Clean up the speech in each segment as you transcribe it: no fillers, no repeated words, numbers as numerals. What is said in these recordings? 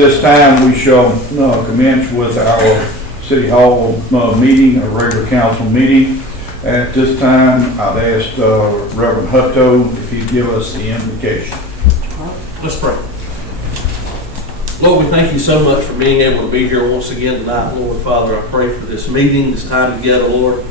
this time, we shall commence with our City Hall meeting, our regular council meeting. At this time, I've asked Reverend Hutto if he'd give us the invocation. Let's pray. Lord, we thank you so much for being able to be here once again tonight. Lord, Father, I pray for this meeting, this time together, Lord.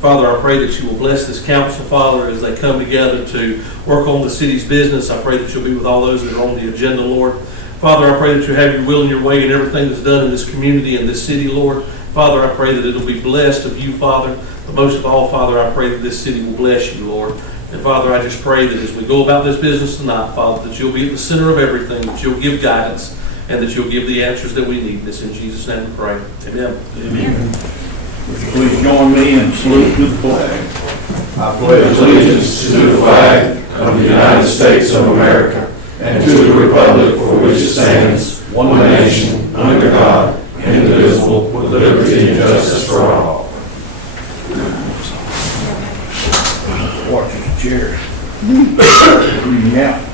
Father, I pray that you will bless this council, Father, as they come together to work on the city's business. I pray that you'll be with all those that are on the agenda, Lord. Father, I pray that you have your will and your way in everything that's done in this community and this city, Lord. Father, I pray that it'll be blessed of you, Father. But most of all, Father, I pray that this city will bless you, Lord. And Father, I just pray that as we go about this business tonight, Father, that you'll be at the center of everything, that you'll give guidance, and that you'll give the answers that we need. This in Jesus' name we pray. Amen. Amen. Would you please join me in salute to the flag? I pledge allegiance to the flag of the United States of America and to the republic for which it stands, one nation, under God, indivisible, with liberty and justice for all. Watch your chair. Yeah.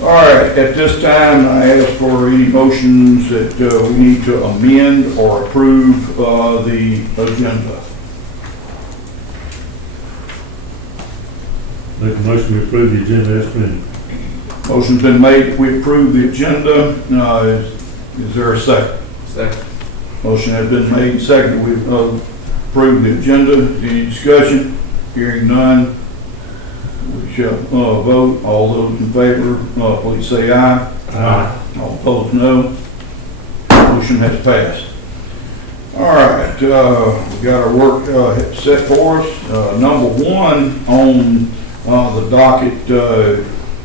All right, at this time, I ask for any motions that we need to amend or approve the agenda. Make a motion to approve the agenda as printed. Motion's been made, we approve the agenda. Is there a second? Second. Motion has been made and seconded. We approve the agenda. Any discussion? Hearing none. We shall vote. All those in favor, please say aye. Aye. All opposed, no. Motion has passed. All right, we got our work set for us. Number one on the docket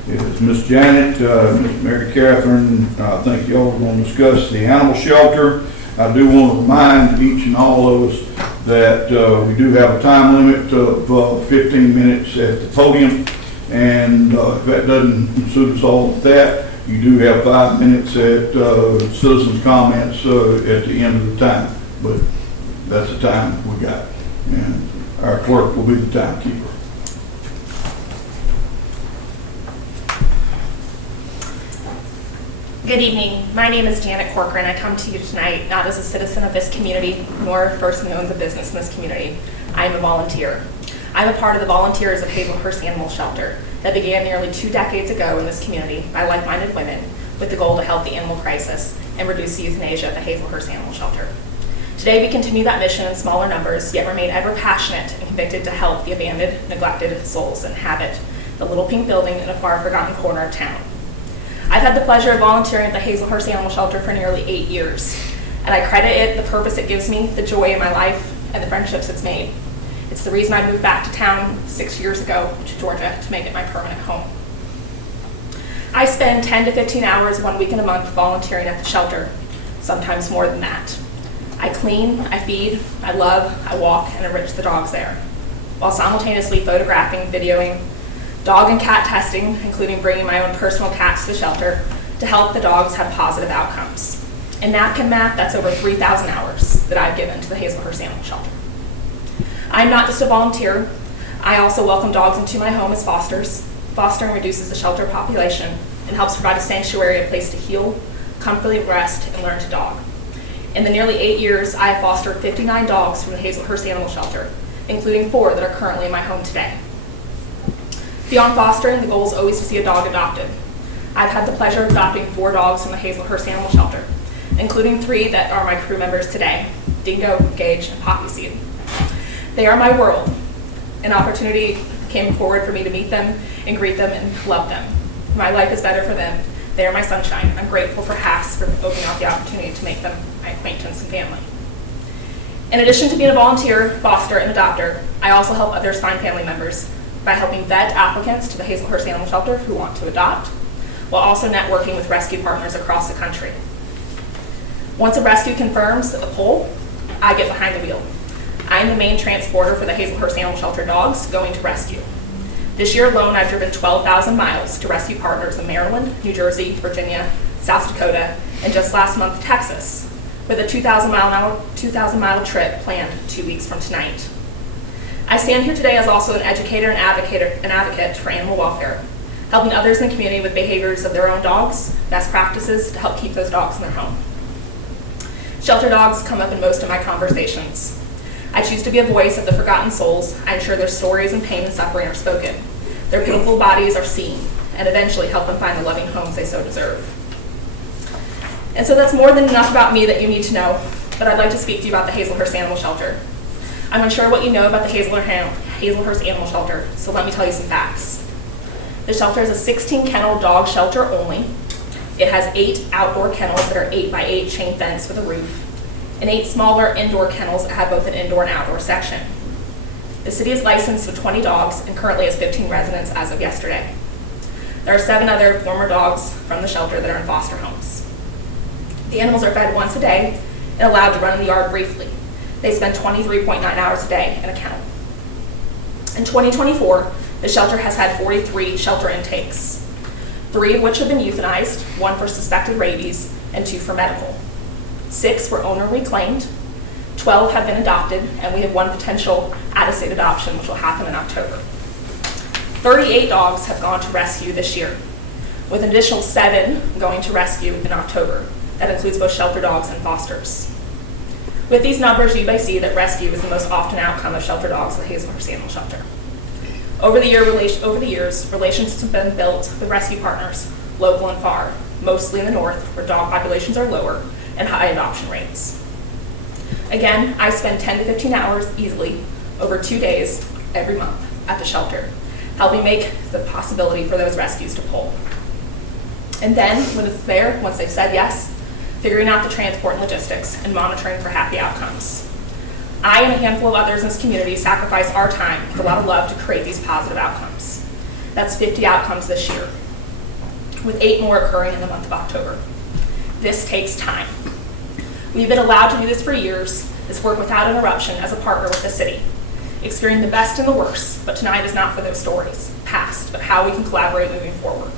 is Miss Janet, Miss Mary Catherine. I think y'all are going to discuss the animal shelter. I do want to remind each and all of us that we do have a time limit of 15 minutes at the podium, and if that doesn't suit us all at that, you do have 5 minutes at citizens' comments at the end of the time, but that's the time we got, and our clerk will be the timekeeper. Good evening. My name is Janet Corcoran. I come to you tonight not as a citizen of this community, nor a person who owns a business in this community. I am a volunteer. I'm a part of the volunteers of Hazelhurst Animal Shelter that began nearly 2 decades ago in this community by like-minded women with the goal to help the animal crisis and reduce euthanasia at the Hazelhurst Animal Shelter. Today we continue that mission in smaller numbers, yet remain ever passionate and convicted to help the abandoned, neglected souls that inhabit the little pink building in a far forgotten corner of town. I've had the pleasure of volunteering at the Hazelhurst Animal Shelter for nearly 8 years, and I credit it the purpose it gives me, the joy in my life, and the friendships it's made. It's the reason I moved back to town 6 years ago to Georgia to make it my permanent home. I spend 10 to 15 hours 1 week in a month volunteering at the shelter, sometimes more than that. I clean, I feed, I love, I walk, and enrich the dogs there, while simultaneously photographing, videoing, dog and cat testing, including bringing my own personal cats to the shelter to help the dogs have positive outcomes. In napkin math, that's over 3,000 hours that I've given to the Hazelhurst Animal Shelter. I'm not just a volunteer. I also welcome dogs into my home as fosters. Fostering reduces the shelter population and helps provide a sanctuary, a place to heal, comfortably rest, and learn to dog. In the nearly 8 years, I have fostered 59 dogs from the Hazelhurst Animal Shelter, including 4 that are currently in my home today. Beyond fostering, the goal is always to see a dog adopted. I've had the pleasure of adopting 4 dogs from the Hazelhurst Animal Shelter, including 3 that are my crew members today, Dingo, Gage, and Poppy Seed. They are my world. An opportunity came forward for me to meet them and greet them and love them. My life is better for them. They are my sunshine. I'm grateful for Haas for opening up the opportunity to make them my acquaintance and family. In addition to being a volunteer, foster, and adopter, I also help others find family members by helping vet applicants to the Hazelhurst Animal Shelter who want to adopt, while also networking with rescue partners across the country. Once a rescue confirms a pull, I get behind the wheel. I am the main transporter for the Hazelhurst Animal Shelter dogs going to rescue. This year alone, I've driven 12,000 miles to rescue partners in Maryland, New Jersey, Virginia, South Dakota, and just last month, Texas, with a 2,000-mile trip planned 2 weeks from tonight. I stand here today as also an educator and advocate for animal welfare, helping others in the community with behaviors of their own dogs, best practices to help keep those dogs in their home. Shelter dogs come up in most of my conversations. I choose to be a voice of the forgotten souls. I ensure their stories and pain and suffering are spoken. Their pitiful bodies are seen, and eventually help them find the loving homes they so deserve. And so that's more than enough about me that you need to know, but I'd like to speak to you about the Hazelhurst Animal Shelter. I'm unsure what you know about the Hazelhurst Animal Shelter, so let me tell you some facts. The shelter is a 16 kennel dog shelter only. It has 8 outdoor kennels that are 8 by 8 chain fence with a roof, and 8 smaller indoor kennels that have both an indoor and outdoor section. The city is licensed with 20 dogs and currently has 15 residents as of yesterday. There are 7 other former dogs from the shelter that are in foster homes. The animals are fed once a day and allowed to run in the yard briefly. They spend 23.9 hours a day in a kennel. In 2024, the shelter has had 43 shelter intakes, 3 of which have been euthanized, 1 for suspected rabies, and 2 for medical. 6 were owner reclaimed, 12 have been adopted, and we have 1 potential out-of-state adoption, which will happen in October. 38 dogs have gone to rescue this year, with an additional 7 going to rescue in October. That includes both shelter dogs and fosters. With these numbers, you may see that rescue is the most often outcome of shelter dogs at the Hazelhurst Animal Shelter. Over the years, relationships have been built with rescue partners, local and far, mostly in the north, where dog populations are lower and high adoption rates. Again, I spend 10 to 15 hours easily over 2 days every month at the shelter, helping make the possibility for those rescues to pull. And then, when it's there, once they've said yes, figuring out the transport and logistics and monitoring for happy outcomes. I and a handful of others in this community sacrifice our time with a lot of love to create these positive outcomes. That's 50 outcomes this year, with 8 more occurring in the month of October. This takes time. We've been allowed to do this for years, this work without interruption as a partner with the city, experiencing the best and the worst, but tonight is not for those stories, past, but how we can collaborate moving forward.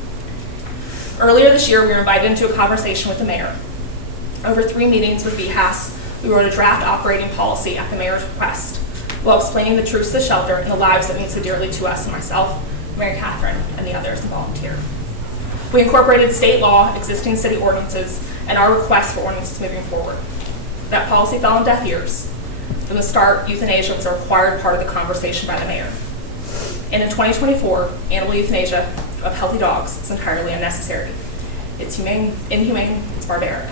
Earlier this year, we were invited into a conversation with the mayor. Over 3 meetings with VHAS, we wrote a draft operating policy at the mayor's request, while explaining the truths of the shelter and the lives that mean so dearly to us and myself, Mary Catherine, and the others who volunteer. We incorporated state law, existing city ordinances, and our request for ordinances moving forward. That policy fell on deaf ears. From the start, euthanasia was a required part of the conversation by the mayor. And in 2024, animal euthanasia of healthy dogs is entirely unnecessary. It's inhumane, it's barbaric.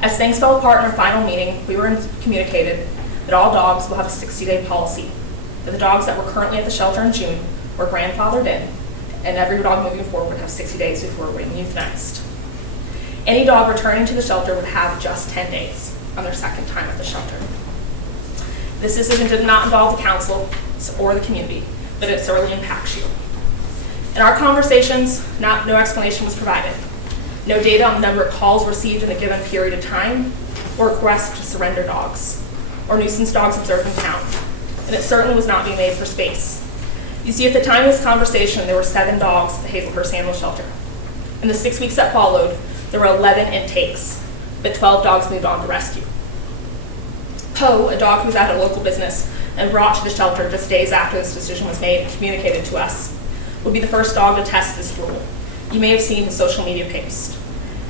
As things fell apart in our final meeting, we were communicated that all dogs will have a 60-day policy, that the dogs that were currently at the shelter in June were grandfathered in, and every dog moving forward would have 60 days before being euthanized. Any dog returning to the shelter would have just 10 days on their second time at the shelter. This decision did not involve the council or the community, but it certainly impacts you. In our conversations, no explanation was provided. No data on the number of calls received in a given period of time, or requests to surrender dogs, or nuisance dogs observed and count. And it certainly was not being made for space. You see, at the time of this conversation, there were 7 dogs at the Hazelhurst Animal Shelter. In the 6 weeks that followed, there were 11 intakes, but 12 dogs moved on to rescue. Poe, a dog who was at a local business and brought to the shelter just days after this decision was made and communicated to us, would be the first dog to test this rule. You may have seen his social media post.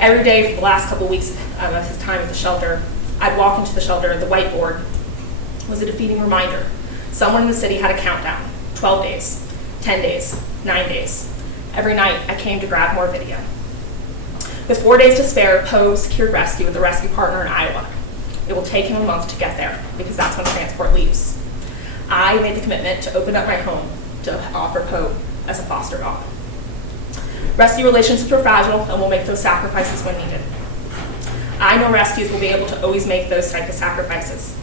Every day for the last couple weeks of his time at the shelter, I'd walk into the shelter, the whiteboard was a defeating reminder. Someone in the city had a countdown, 12 days, 10 days, 9 days. Every night I came to grab more video. With 4 days to spare, Poe secured rescue with a rescue partner in Iowa. It will take him a month to get there because that's when transport leaves. I made the commitment to open up my home to offer Poe as a foster dog. Rescue relationships are fragile and will make those sacrifices when needed. I know rescues will be able to always make those type of sacrifices.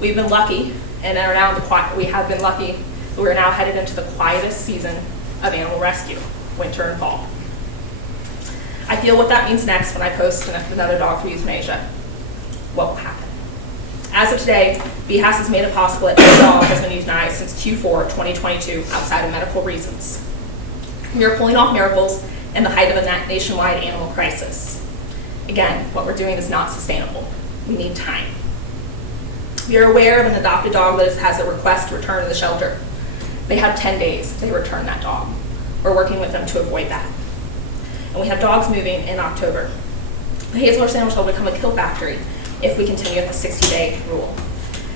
We've been lucky and are now we have been lucky that we're now headed into the quietest season of animal rescue, winter and fall. I feel what that means next when I post another dog for euthanasia. What will happen? As of today, VHAS has made it possible that no dog has been euthanized since Q4 2022 outside of medical reasons. We are pulling off miracles in the height of a nationwide animal crisis. Again, what we're doing is not sustainable. We need time. We are aware of an adopted dog that has a request to return to the shelter. They have 10 days to return that dog. We're working with them to avoid that. And we have dogs moving in October. The Hazelhurst Animal Shelter will become a kill factory if we continue with the 60-day rule,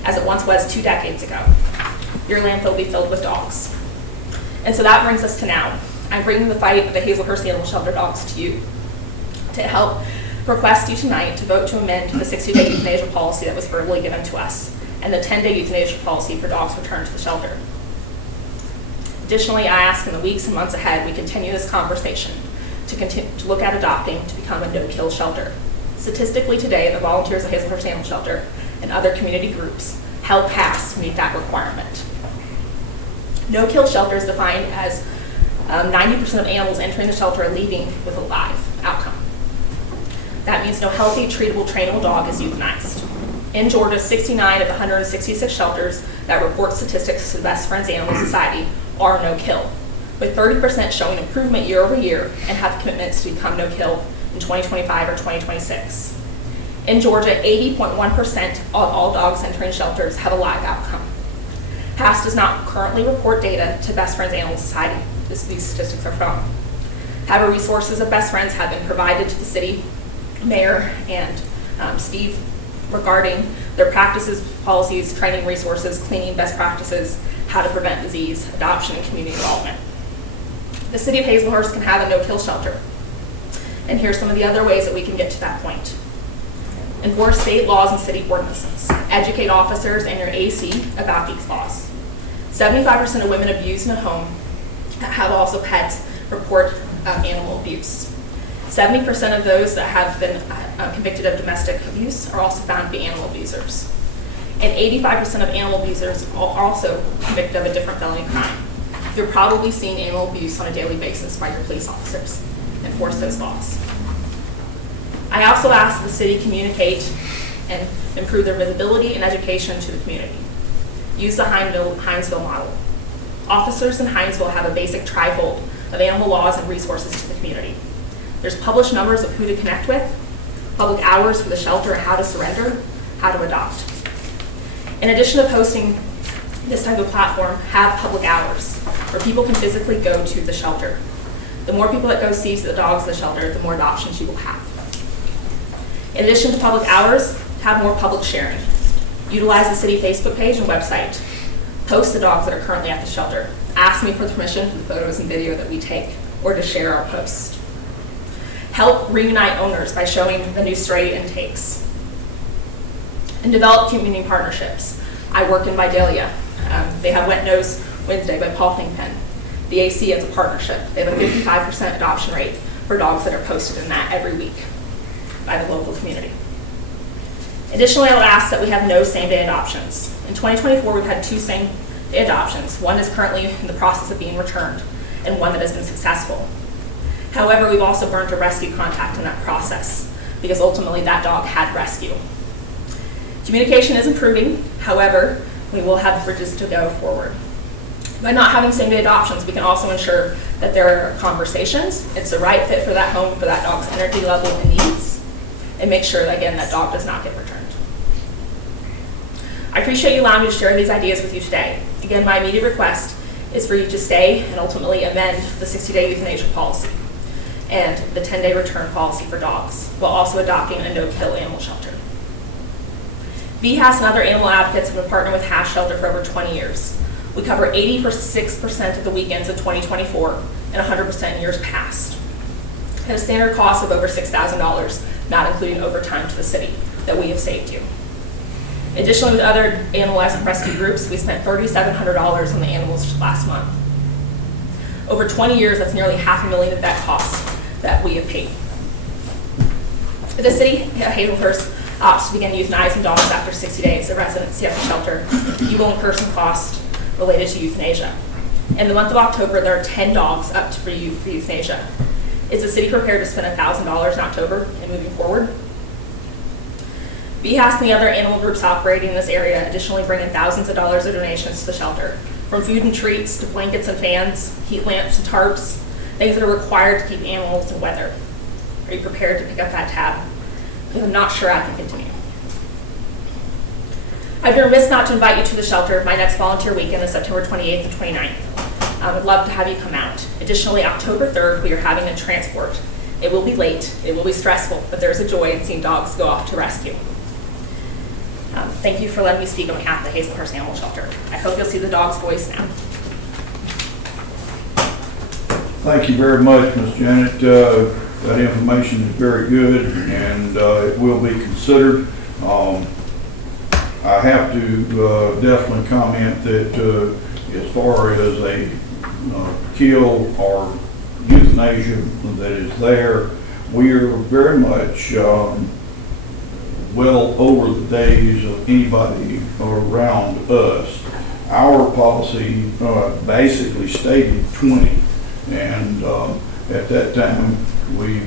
as it once was 2 decades ago. Your landfill will be filled with dogs. And so that brings us to now. I'm bringing the fight of the Hazelhurst Animal Shelter dogs to you to help request you tonight to vote to amend the 60-day euthanasia policy that was verbally given to us and the 10-day euthanasia policy for dogs returned to the shelter. Additionally, I ask in the weeks and months ahead we continue this conversation to look at adopting to become a no-kill shelter. Statistically today, the volunteers of Hazelhurst Animal Shelter and other community groups help pass meet that requirement. No-kill shelter is defined as 90% of animals entering the shelter are leaving with a live outcome. That means no healthy, treatable, trainable dog is euthanized. In Georgia, 69 of the 166 shelters that report statistics to the Best Friends Animal Society are no-kill, with 30% showing improvement year over year and have commitments to become no-kill in 2025 or 2026. In Georgia, 80.1% of all dogs entering shelters have a live outcome. HASS does not currently report data to Best Friends Animal Society. These statistics are from. However, resources of Best Friends have been provided to the city, mayor, and Steve regarding their practices, policies, training resources, cleaning best practices, how to prevent disease, adoption, and community involvement. The city of Hazelhurst can have a no-kill shelter. And here's some of the other ways that we can get to that point. Enforce state laws and city ordinances. Educate officers and your AC about these laws. 75% of women abused in a home have also pets report animal abuse. 70% of those that have been convicted of domestic abuse are also found to be animal abusers. And 85% of animal abusers are also convicted of a different felony crime. You're probably seeing animal abuse on a daily basis by your police officers. Enforce those laws. I also ask the city communicate and improve their visibility and education to the community. Use the Hinesville model. Officers in Hinesville have a basic trifold of animal laws and resources to the community. There's published numbers of who to connect with, public hours for the shelter and how to surrender, how to adopt. In addition to posting this type of platform, have public hours where people can physically go to the shelter. The more people that go see the dogs at the shelter, the more adoptions you will have. In addition to public hours, have more public sharing. Utilize the city Facebook page and website. Post the dogs that are currently at the shelter. Ask me for permission for the photos and video that we take or to share our posts. Help reunite owners by showing the new stray intakes. And develop community partnerships. I work in Vidalia. They have Wet Nose Wednesday by Paul Thingpen. The AC has a partnership. They have a 55% adoption rate for dogs that are posted in that every week by the local community. Additionally, I would ask that we have no same-day adoptions. In 2024, we've had 2 same-day adoptions. One is currently in the process of being returned, and one that has been successful. However, we've also burnt a rescue contact in that process because ultimately that dog had rescue. Communication is improving. However, we will have bridges to go forward. By not having same-day adoptions, we can also ensure that there are conversations. It's the right fit for that home, for that dog's energy level and needs, and make sure that, again, that dog does not get returned. I appreciate you allowing me to share these ideas with you today. Again, my immediate request is for you to stay and ultimately amend the 60-day euthanasia policy and the 10-day return policy for dogs, while also adopting a no-kill animal shelter. VHAS and other animal advocates have been partnering with HASS Shelter for over 20 years. We cover 86% of the weekends in 2024 and 100% in years past. At a standard cost of over $6,000, not including overtime to the city, that we have saved you. Additionally, with other animal rescue groups, we spent $3,700 on the animals last month. Over 20 years, that's nearly $500,000 of that cost that we have paid. The city of Hazelhurst opts to begin euthanizing dogs after 60 days of residency at the shelter. You will incur some cost related to euthanasia. In the month of October, there are 10 dogs up for euthanasia. Is the city prepared to spend $1,000 in October and moving forward? VHAS and the other animal groups operating in this area additionally bring in thousands of dollars of donations to the shelter, from food and treats to blankets and fans, heat lamps and tarps, things that are required to keep animals in weather. Are you prepared to pick up that tab? Because I'm not sure I can continue. I'd be remiss not to invite you to the shelter. My next volunteer weekend is September 28th and 29th. I would love to have you come out. Additionally, October 3rd, we are having a transport. It will be late, it will be stressful, but there's a joy in seeing dogs go off to rescue. Thank you for letting me speak on behalf of the Hazelhurst Animal Shelter. I hope you'll see the dog's voice now. Thank you very much, Ms. Janet. That information is very good, and it will be considered. I have to definitely comment that as far as a kill or euthanasia that is there, we are very much well over the days of anybody around us. Our policy basically stated 20, and at that time we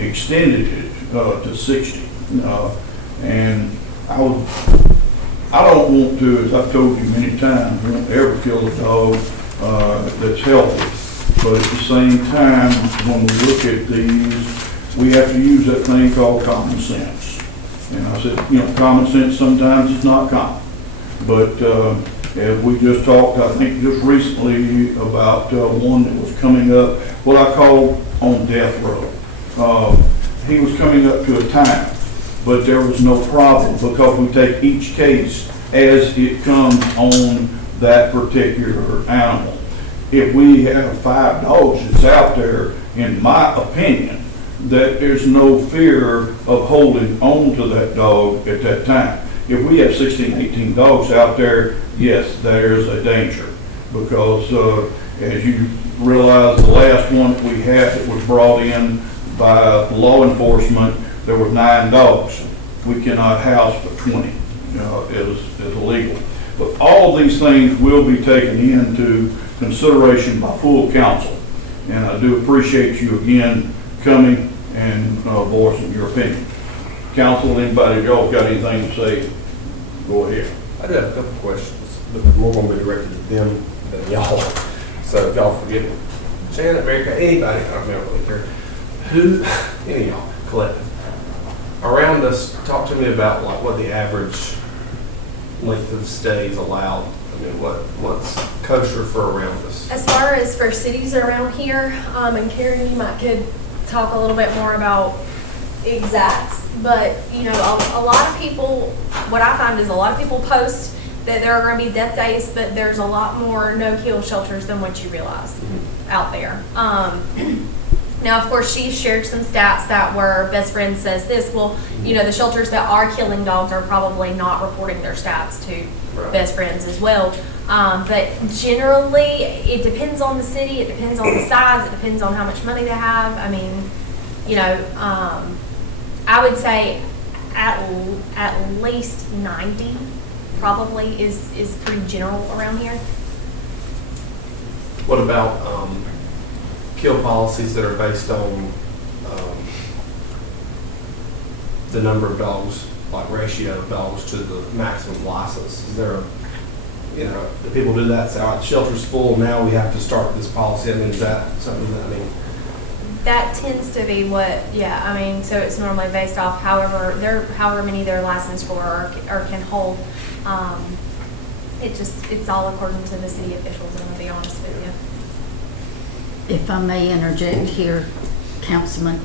extended it to 60. And I don't want to, as I've told you many times, won't ever kill a dog that's healthy. But at the same time, when we look at these, we have to use that thing called common sense. And I said, common sense sometimes is not common. But as we just talked, I think just recently about one that was coming up, what I call on death row. He was coming up to a time, but there was no problem because we take each case as it comes on that particular animal. If we have 5 dogs that's out there, in my opinion, that there's no fear of holding on to that dog at that time. If we have 16, 18 dogs out there, yes, there's a danger. Because as you realize, the last one that we had that was brought in by law enforcement, there were 9 dogs. We cannot house but 20 is illegal. But all of these things will be taken into consideration by full council. And I do appreciate you again coming and voicing your opinion. Council, anybody, y'all got anything to say? Go ahead. I do have a couple questions, but they're more going to be directed at them than y'all. So if y'all forgive me. Janet, America, anybody, I don't really care. Who, any of y'all, collective, around us, talk to me about like what the average length of stay is allowed. I mean, what's kosher for around us? As far as for cities around here, and Karen, you might could talk a little bit more about exacts, but a lot of people, what I find is a lot of people post that there are going to be death days, but there's a lot more no-kill shelters than what you realize out there. Now, of course, she shared some stats that were Best Friend says this. Well, the shelters that are killing dogs are probably not reporting their stats to Best Friends as well. But generally, it depends on the city, it depends on the size, it depends on how much money they have. I mean, I would say at least 90 probably is pretty general around here. What about kill policies that are based on the number of dogs, like ratio of dogs to the maximum license? Is there do people do that? Say, all right, the shelter's full, now we have to start this policy. I mean, is that something that, That tends to be so it's normally based off however many they're licensed for or can hold. It's all according to the city officials, I'm going to be honest with you. If I may interject here, Councilman,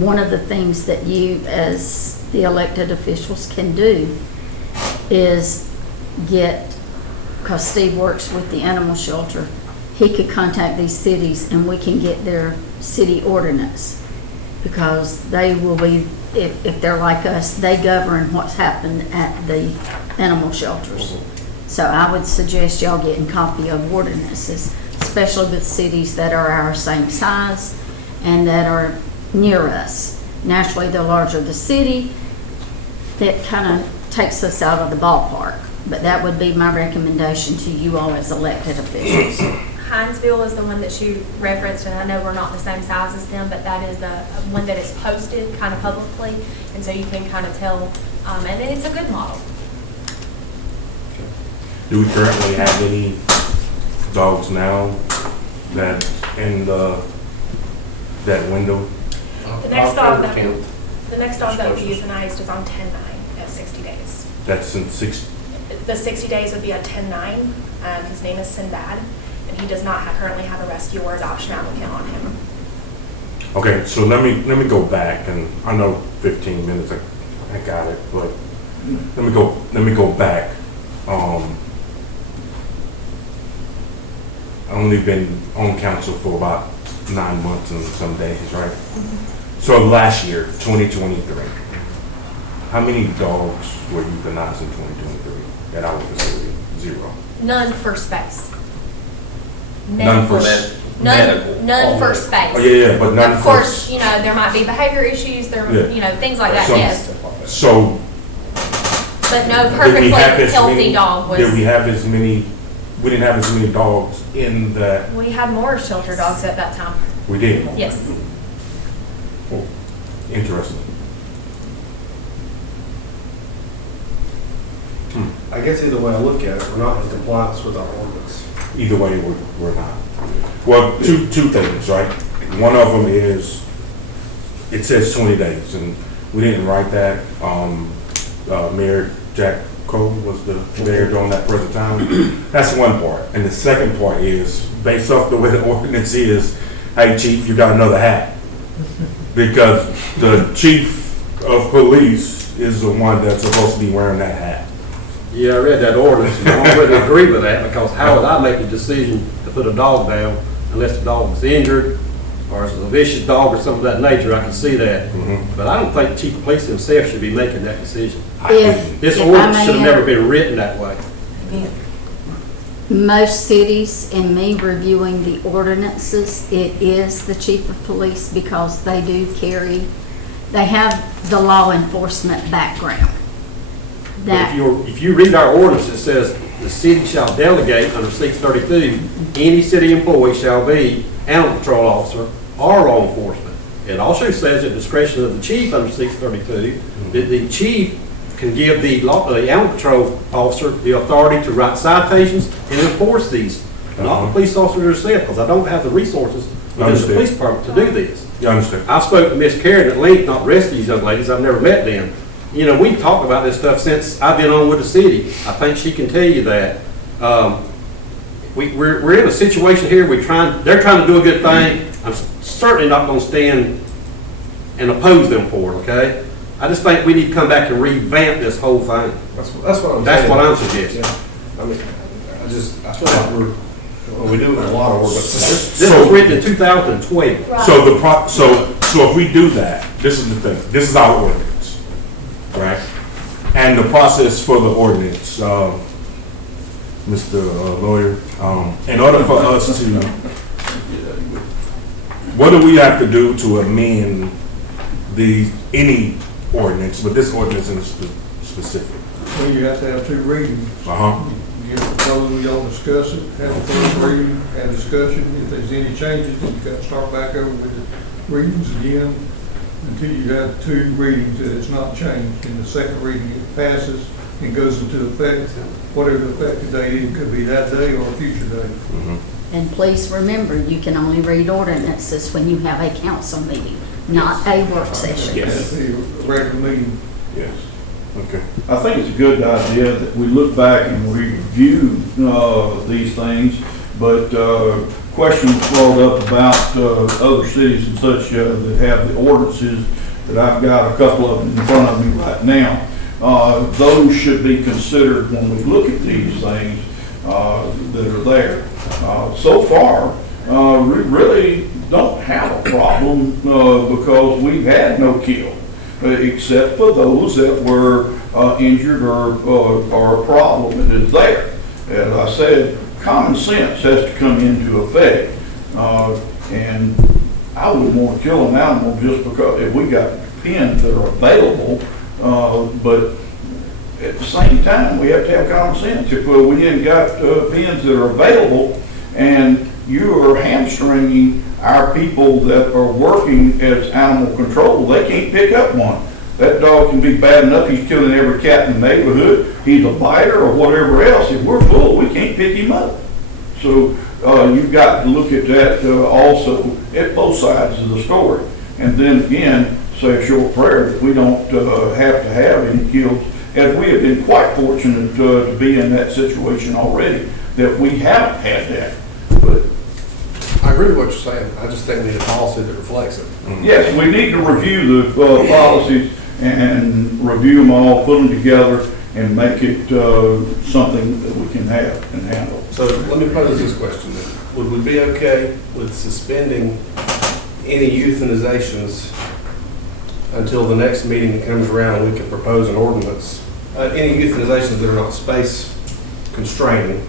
one of the things that you as the elected officials can do is because Steve works with the animal shelter, he could contact these cities and we can get their city ordinance, because they will be, if they're like us, they govern what's happened at the animal shelters. So I would suggest y'all getting a copy of ordinances, especially with cities that are our same size and that are near us. Naturally, the larger the city, that kind of takes us out of the ballpark. But that would be my recommendation to you all as elected officials. Hinesville is the one that you referenced, and I know we're not the same size as them, but that is the one that is posted kind of publicly, and so you can kind of tell, and it's a good model. Do we currently have any dogs now that in that window? The next dog that will be euthanized is on 10-9 at 60 days. That's in 6. The 60 days would be a 10-9. His name is Sinbad. and he does not currently have a rescue or adoption applicant on him. Okay, so let me go back, and I know 15 minutes, I got it, but let me go back. I've only been on council for about 9 months and some days, right? So last year, 2023, how many dogs were euthanized in 2023 at our facility? 0. None for space. None for None for space. Oh, yeah, but none Of for. course, you know, there might be behavior issues, Yeah. things like that, So- yes. So But no did we perfectly have as healthy many? dog was. Did we have as many? We didn't have as many dogs in that. We had more shelter dogs at that time. We did. Yes. Interesting. I guess either way I look at it, we're not in compliance with our ordinance. Either way, we're not. Well, two things, right? One of them is, it says 20 days, and we didn't write that. Mayor Jack Cole was the mayor during that present time. That's one part. And the second part is, based off the way the ordinance is, hey, chief, you got another hat. Because the chief of police is the one that's supposed to be wearing that hat. Yeah, I read that ordinance, and I wouldn't agree with that, because how would I make a decision to put a dog down unless the dog was injured, or is a vicious dog or something of that nature? I can see that. But I don't think the chief of police himself should be making that decision. This If I ordinance may should have never inter- been written that way. Most cities, and me reviewing the ordinances, it is the chief of police because they do carry, they have the law enforcement background. But That, if you read our ordinance, it says, the city shall delegate under 632, any city employee shall be animal control officer or law enforcement. It also says at discretion of the chief under 632, that the chief can give the animal control officer the authority to write citations and enforce these, not the police officer herself, because I don't have the resources within the Understood. police department to do this. You understand? I've spoken to Miss Karen at length, not the rest of these young ladies, I've never met them. You know, we've talked about this stuff since I've been on with the city. I think she can tell you that. We're in a situation here, they're trying to do a good thing. I'm certainly not gonna stand and oppose them for it, okay? I just think we need to come back and revamp this whole thing. That's what I'm saying. That's what I'm suggesting. Yeah. I mean, I feel like we do a lot of work, but This was written in 2012. So if we do that, this is the thing, this is our ordinance, right? And the process for the ordinance, Mr. Lawyer, in order for us to, what do we have to do to amend any ordinance, but this ordinance in specific? Well, you have to have 2 readings. Uh-huh. You propose, y'all discuss it, have the first reading, have discussion. If there's any changes, then you got to start back over with the readings again until you have 2 readings that it's not changed. In the second reading, it passes and goes into effect. Whatever the effective date is, could be that day or a future date. and please remember, you can only read ordinances when you have a council meeting, not a work session. Yes. At the regular meeting. Yes. Okay. I think it's a good idea that we look back and review these things, but questions brought up about other cities and such that have the ordinances that I've got a couple of them in front of me right now. Those should be considered when we look at these things that are there. So far, we really don't have a problem because we've had no kill. Except for those that were injured or a problem that is there. As I said, common sense has to come into effect. And I wouldn't want to kill an animal just because if we got pens that are available, but at the same time, we have to have common sense. If we ain't got pens that are available and you are hamstringing our people that are working as animal control, they can't pick up one. That dog can be bad enough, he's killing every cat in the neighborhood, he's a biter or whatever else. If we're full, we can't pick him up. So you've got to look at that also at both sides of the story. And then again, say a short prayer that we don't have to have any kills, as we have been quite fortunate to be in that situation already, that we haven't had that. But I agree with what you're saying. I just think we need a policy that reflects it. Yes, we need to review the policies and review them all, put them together, and make it something that we can have and handle. So let me pose this question then. Would we be okay with suspending any euthanizations until the next meeting comes around and we can propose an ordinance? Any euthanizations that are not space constraining?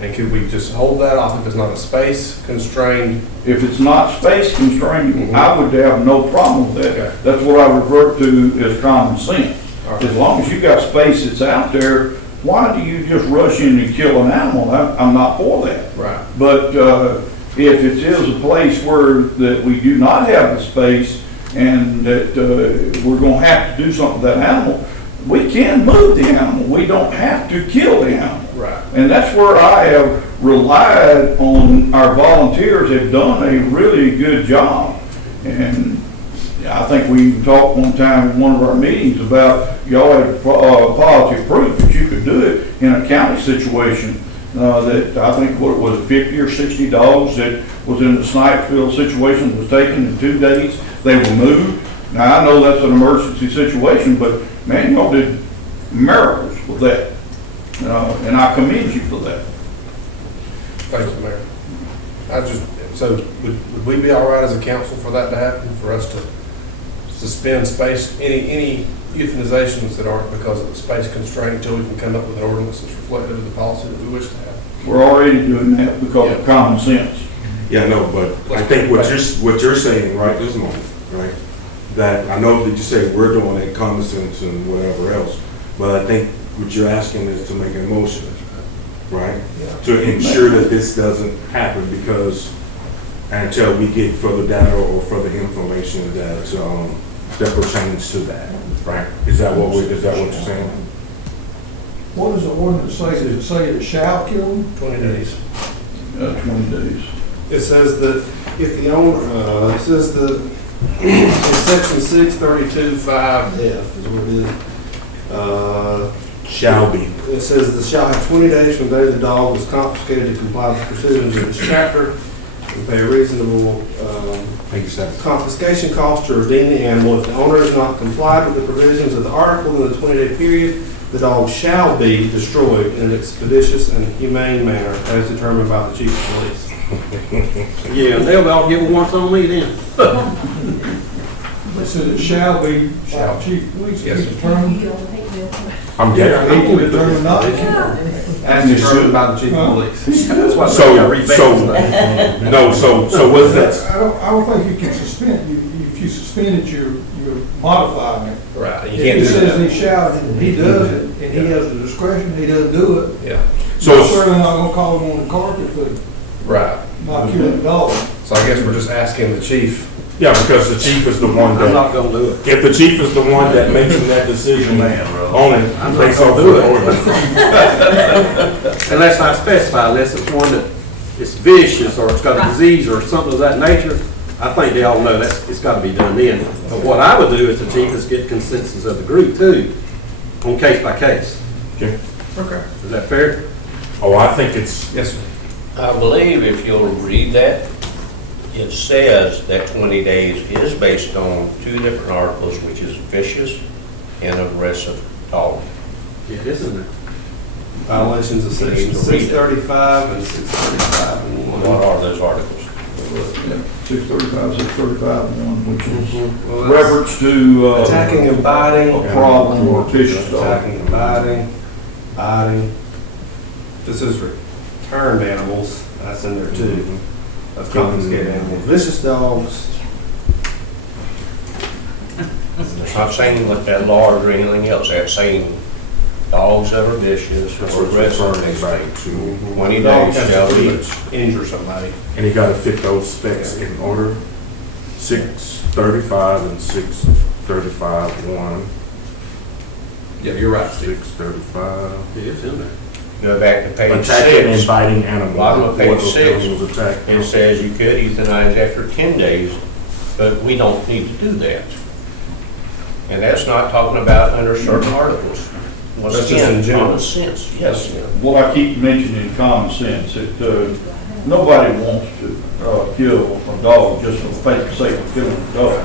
And could we just hold that off if it's not a space constrained? If it's not space constrained, I would have no problem with Okay. that. That's what I refer to as common sense. All right. As long as you got space that's out there, why do you just rush in and kill an animal? I'm not for that. Right. But if it is a place where that we do not have the space and that we're going to have to do something with that animal, we can move the animal. We don't have to kill the animal. Right. And that's where I have relied on our volunteers have done a really good job. And I think we talked one time in one of our meetings about y'all had positive proof that you could do it in a county situation. That I think what it was 50 or 60 dogs that was in the Snipesville situation was taken in 2 days. They were moved. Now I know that's an emergency situation, but man, y'all did miracles with that. And I commend you for that. Thank you, Mayor. So would we be all right as a council for that to happen, for us to suspend space, any euthanizations that aren't because of the space constraint until we can come up with an ordinance that's reflective of the policy that we wish to have? We're already doing that because of common sense. Yeah, no, but I think what you're saying right this moment, right? That I know that you say we're doing it, common sense and whatever else, but I think what you're asking is to make a motion, right? To ensure that this doesn't happen because until we get further data or further information that pertains to that, right? Is that what you're saying? What does the ordinance say? Does it say it shall kill them? 20 days. 20 days. It says that if the owner, it says that in section 632.5F is what it is. Shall be. It says the shall have 20 days from the day the dog was confiscated to comply with the provisions of this chapter and pay a reasonable confiscation cost to redeem the animal. If the owner has not complied with the provisions of the article in the 20-day period, the dog shall be destroyed in an expeditious and humane manner as determined by the chief of police. Yeah, and they'll all get once on me then. It says it shall be, chief of police, Yes, is determined. I'm He getting. can determine not to. As determined by the chief of police. That's why So what's that? I don't think you can suspend, if you suspend it, you're modifying it. Right. If he says he shall, and he does it, and he has the discretion, he doesn't do it. Yeah. So I'm certainly not gonna call him on the carpet for Right. not killing the dog. So I guess we're just asking the chief. Yeah, because the chief is the one I'm not that, gonna do it. if the chief is the one that makes that decision on it, I'm takes not off gonna do the it. ordinance. Unless I specify, unless it's one that is vicious or it's got a disease or something of that nature, I think they all know that it's gotta be done then. But what I would do as the chief is get consensus of the group too, on case by case. Okay. Okay. Is that fair? Oh, I think it's, Yes, sir. I believe if you'll read that, it says that 20 days is based on 2 different articles, which is vicious and aggressive dog. Yeah, it is in there. Violations of You need section to read it. 635 and 635 and What 1. are those articles? 635, 635, one, which is Well, that's reference to attacking and biting. a problem or vicious dog. Attacking and biting. This is returned animals, that's in there too. Of confiscated animals. Vicious dogs. It's not saying like that large or anything else, that's saying dogs that are vicious or aggressive. referring back to, 20 Dog days has shall to be. injure somebody. and you gotta fit those specs in order. 635 and 635-1, Yeah, you're right, Steve. 635. Yeah, it's in there. Go back to page Attacking and 6. biting animals. Bottom of page What those 6. animals attack. It says you could euthanize after 10 days, but we don't need to do that. And that's not talking about under certain articles. Once That's just again, in general. common sense, yes. Well, I keep mentioning common sense. nobody wants to kill a dog just for the sake of killing a dog.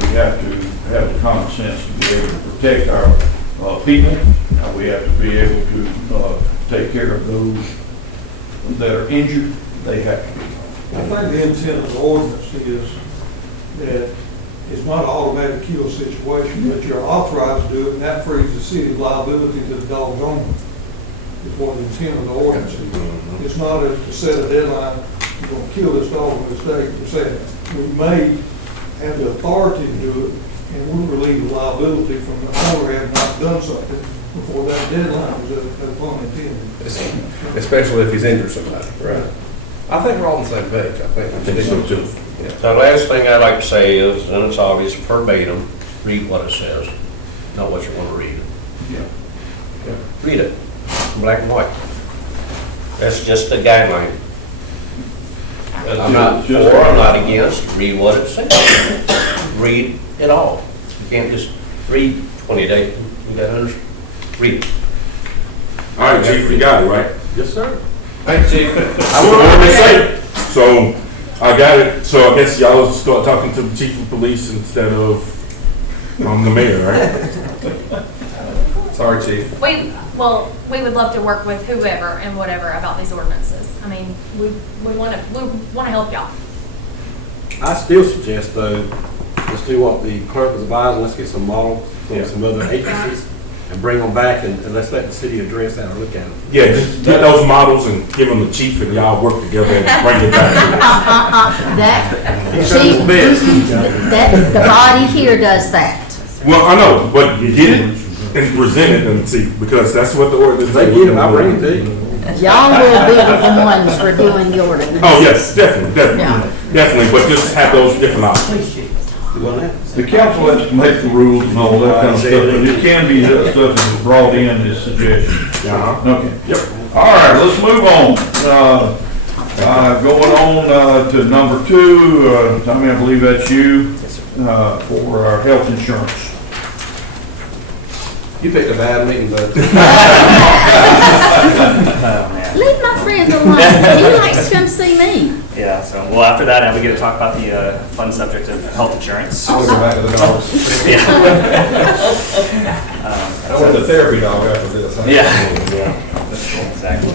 We have to have the common sense to be able to protect our people. We have to be able to take care of those that are injured. They have to be. I think the intent of the ordinance is that it's not an automatic kill situation, but you're authorized to do it, and that frees the city liability to the dog's owner. Is what the intent of the ordinance is. It's not to set a deadline, you're gonna kill this dog on this day, per se. We may have the authority to do it, and we'll relieve the liability from the owner having not done something before that deadline was upon intended. Especially if he's injured somebody. Right. I think we're all on the same page. I think so too. The last thing I'd like to say is, and it's obvious, verbatim, read what it says, not what you want to read. Yeah. Read it, black and white. That's just a guideline. I'm not for, I'm not against, read what it says. Read it all. You can't just read 20 days, you gotta understand. Read it. All right, Chief, you got it, right? Yes, sir. Thanks, Chief. So, I got it. So I guess y'all start talking to the chief of police instead of the mayor, right? Sorry, Chief. We would love to work with whoever and whatever about these ordinances. I mean, we want to help y'all. I still suggest though, let's do what the clerk was advising, let's get some models from some other agencies and bring them back and let's let the city address that or look at them. Yeah, just get those models and give them the chief and y'all work together and bring it back. The body here does that. Well, I know, but you get it and present it and see, because that's what the ordinance. If they get them, I'll bring it to you. Y'all will be the ones reviewing the ordinance. Oh, yes, definitely, Yeah. definitely, but just have those different options. The council has to make the rules and all that kind of stuff, but it can be stuff that's brought in as suggestions. Okay. Yep. All right, let's move on. Going on to number 2, Tommy, I believe that's you, for our health insurance. You picked a bad meeting, bud. Leave my friend alone. He likes to come see me. Yeah, so, well, after that, we get to talk about the fun subject of health insurance. I want to go back to the dogs. Yeah. I want the therapy dog after this. Huh? Yeah, exactly.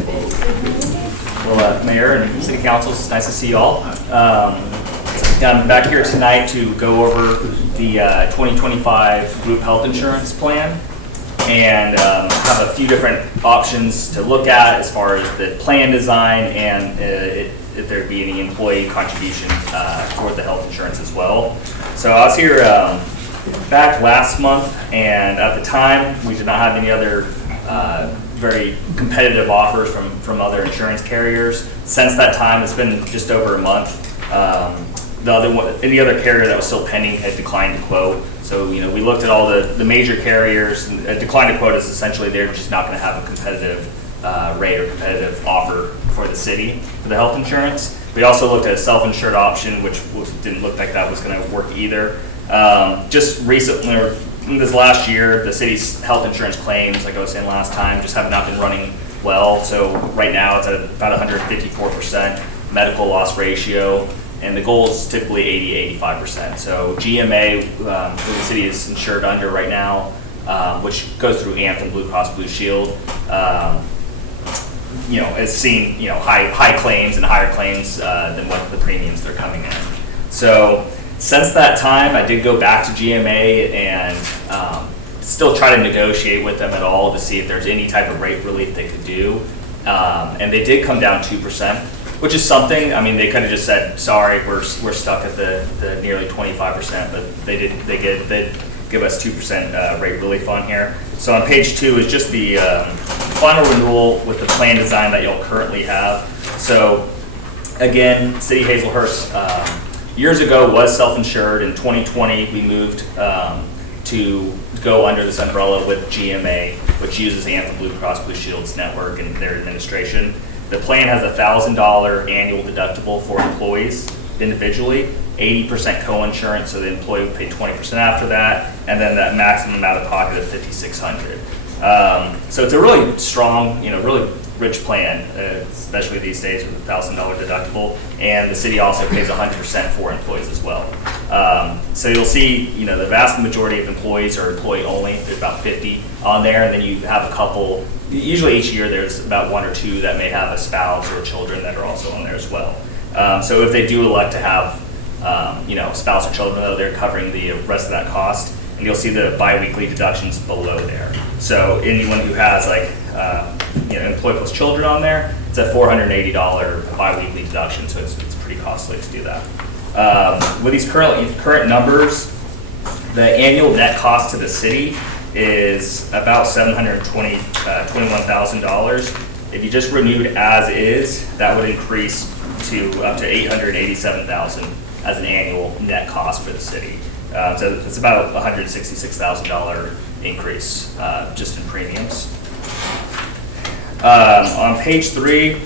Well, Mayor and City Council, it's nice to see you all. I'm back here tonight to go over the 2025 group health insurance plan and have a few different options to look at as far as the plan design and if there be any employee contribution toward the health insurance as well. So I was here back last month, and at the time we did not have any other very competitive offers from other insurance carriers. Since that time, it's been just over a month. Any other carrier that was still pending had declined to quote. So, we looked at all the major carriers, and a decline to quote is essentially they're just not going to have a competitive rate or competitive offer for the city for the health insurance. We also looked at a self-insured option, which didn't look like that was going to work either. Just recently, or this last year, the city's health insurance claims, like I was saying last time, just have not been running well. So right now it's at about 154% medical loss ratio. And the goal is typically 80-85%. So GMA, who the city is insured under right now, which goes through Anthem, Blue Cross Blue Shield, has seen high claims and higher claims than what the premiums they're coming in. So since that time, I did go back to GMA and still try to negotiate with them at all to see if there's any type of rate relief they could do, and they did come down 2%. Which is something. I mean, they could have just said, "Sorry, we're stuck at the nearly 25%," but they give us 2% rate relief on here. So on page 2 is just the final renewal with the plan design that you'll currently have. So again, City Hazelhurst years ago was self-insured. In 2020, we moved to go under this umbrella with GMA, which uses Anthem Blue Cross Blue Shield's network and their administration. The plan has a $1,000 annual deductible for employees individually, 80% co-insurance, so the employee would pay 20% after that, and then that maximum out of pocket of $5,600. So it's a really strong, really rich plan, especially these days with a $1,000 deductible. And the city also pays 100% for employees as well. So you'll see, the vast majority of employees are employee only. There's about 50 on there, and then you have a couple. Usually each year there's about 1 or 2 that may have a spouse or children that are also on there as well. So if they do elect to have, spouse or children, though, they're covering the rest of that cost. And you'll see the biweekly deductions below there. So anyone who has employee plus children on there, it's a $480 biweekly deduction. So it's pretty costly to do that. With these current numbers, the annual net cost to the city is about $721,000. If you just renewed as is, that would increase to up to $887,000 as an annual net cost for the city. So it's about $166,000 increase just in premiums. On page 3,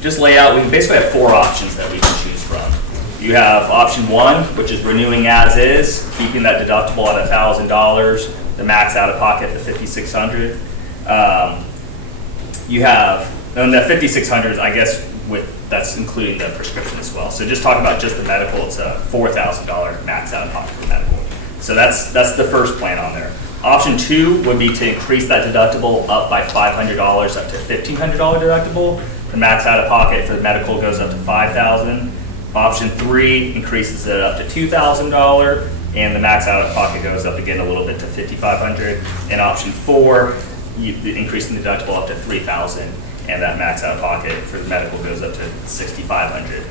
just lay out, we basically have 4 options that we can choose from. You have option 1, which is renewing as is, keeping that deductible at $1,000, the max out of pocket at $5,600. You have, and the $5,600, I guess, that's including the prescription as well. So just talking about just the medical, it's a $4,000 max out of pocket for medical. So that's the first plan on there. Option 2 would be to increase that deductible up by $500 up to $1,500 deductible. The max out of pocket for the medical goes up to $5,000. Option 3 increases it up to $2,000, and the max out of pocket goes up again a little bit to $5,500. And option 4, increasing the deductible up to $3,000. And that max out of pocket for the medical goes up to $6,500.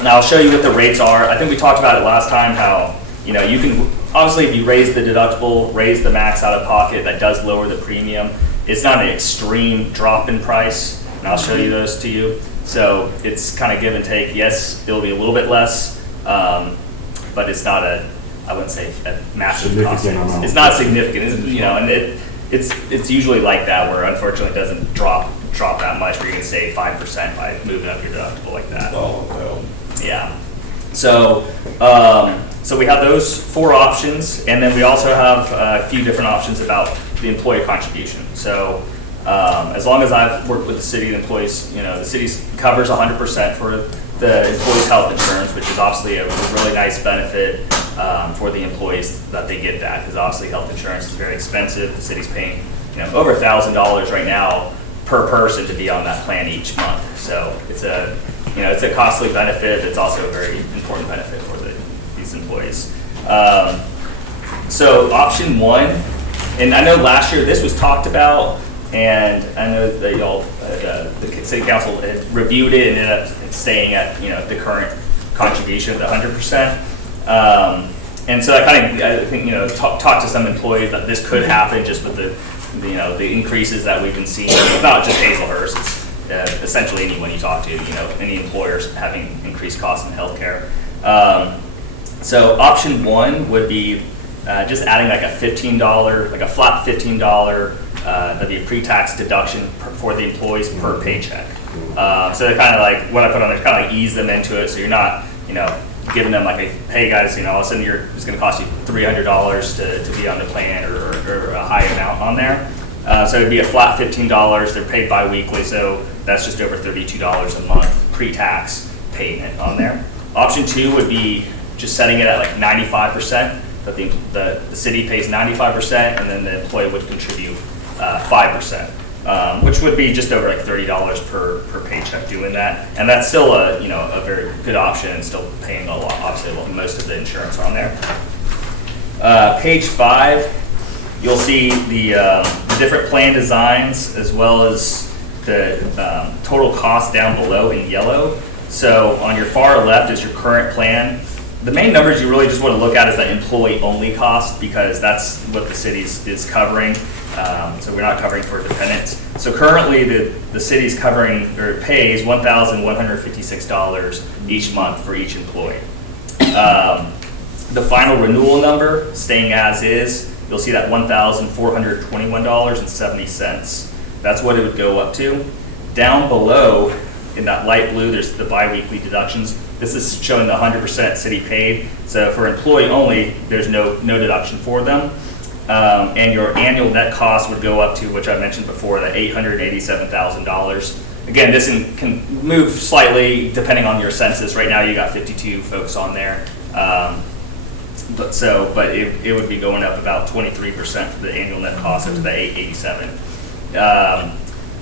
And I'll show you what the rates are. I think we talked about it last time, how you can, obviously if you raise the deductible, raise the max out of pocket, that does lower the premium. It's not an extreme drop in price, and I'll show you those to you. So it's kind of give and take. Yes, it'll be a little bit less, but it's not I wouldn't say a massive cost. It's not significant, and it's usually like that, where unfortunately it doesn't drop that much, where you can save 5% by moving up your deductible like that. Oh, well. Yeah. So we have those 4 options, and then we also have a few different options about the employee contribution. So as long as I've worked with the city and employees, the city covers 100% for the employees' health insurance, which is obviously a really nice benefit for the employees that they get that, because obviously health insurance is very expensive. The city's paying over $1,000 right now per person to be on that plan each month. So it's a costly benefit. It's also a very important benefit for these employees. So option 1, and I know last year this was talked about, and I know that y'all, the city council had reviewed it and ended up staying at the current contribution of the 100%. And so I think talk to some employees that this could happen just with the increases that we've been seeing. It's not just Hazelhurst, it's essentially anyone you talk to. Any employers having increased costs in healthcare. So option 1 would be just adding like a $15, like a flat $15. That'd be a pre-tax deduction for the employees per paycheck. So they kind of like, what I put on there, kind of like ease them into it, so you're not, giving them like, hey guys, all of a sudden it's going to cost you $300 to be on the plan or a high amount on there. So it'd be a flat $15. They're paid bi-weekly, so that's just over $32 a month pre-tax payment on there. Option 2 would be just setting it at like 95%, that the city pays 95%, and then the employee would contribute 5%, which would be just over like $30 per paycheck doing that. And that's still a very good option, and still paying a lot, obviously most of the insurance on there. Page 5, you'll see the different plan designs, as well as the total cost down below in yellow. So on your far left is your current plan. The main numbers you really just want to look at is the employee-only cost, because that's what the city is covering. So we're not covering for dependents. So currently the city's covering, or pays $1,156 each month for each employee. The final renewal number, staying as is, you'll see that $1,421.70. That's what it would go up to. Down below, in that light blue, there's the biweekly deductions. This is showing the 100% city paid. So for employee only, there's no deduction for them. and your annual net cost would go up to, which I mentioned before, the $887,000. Again, this can move slightly depending on your census. Right now, you got 52 folks on there. But it would be going up about 23% for the annual net cost up to the 887.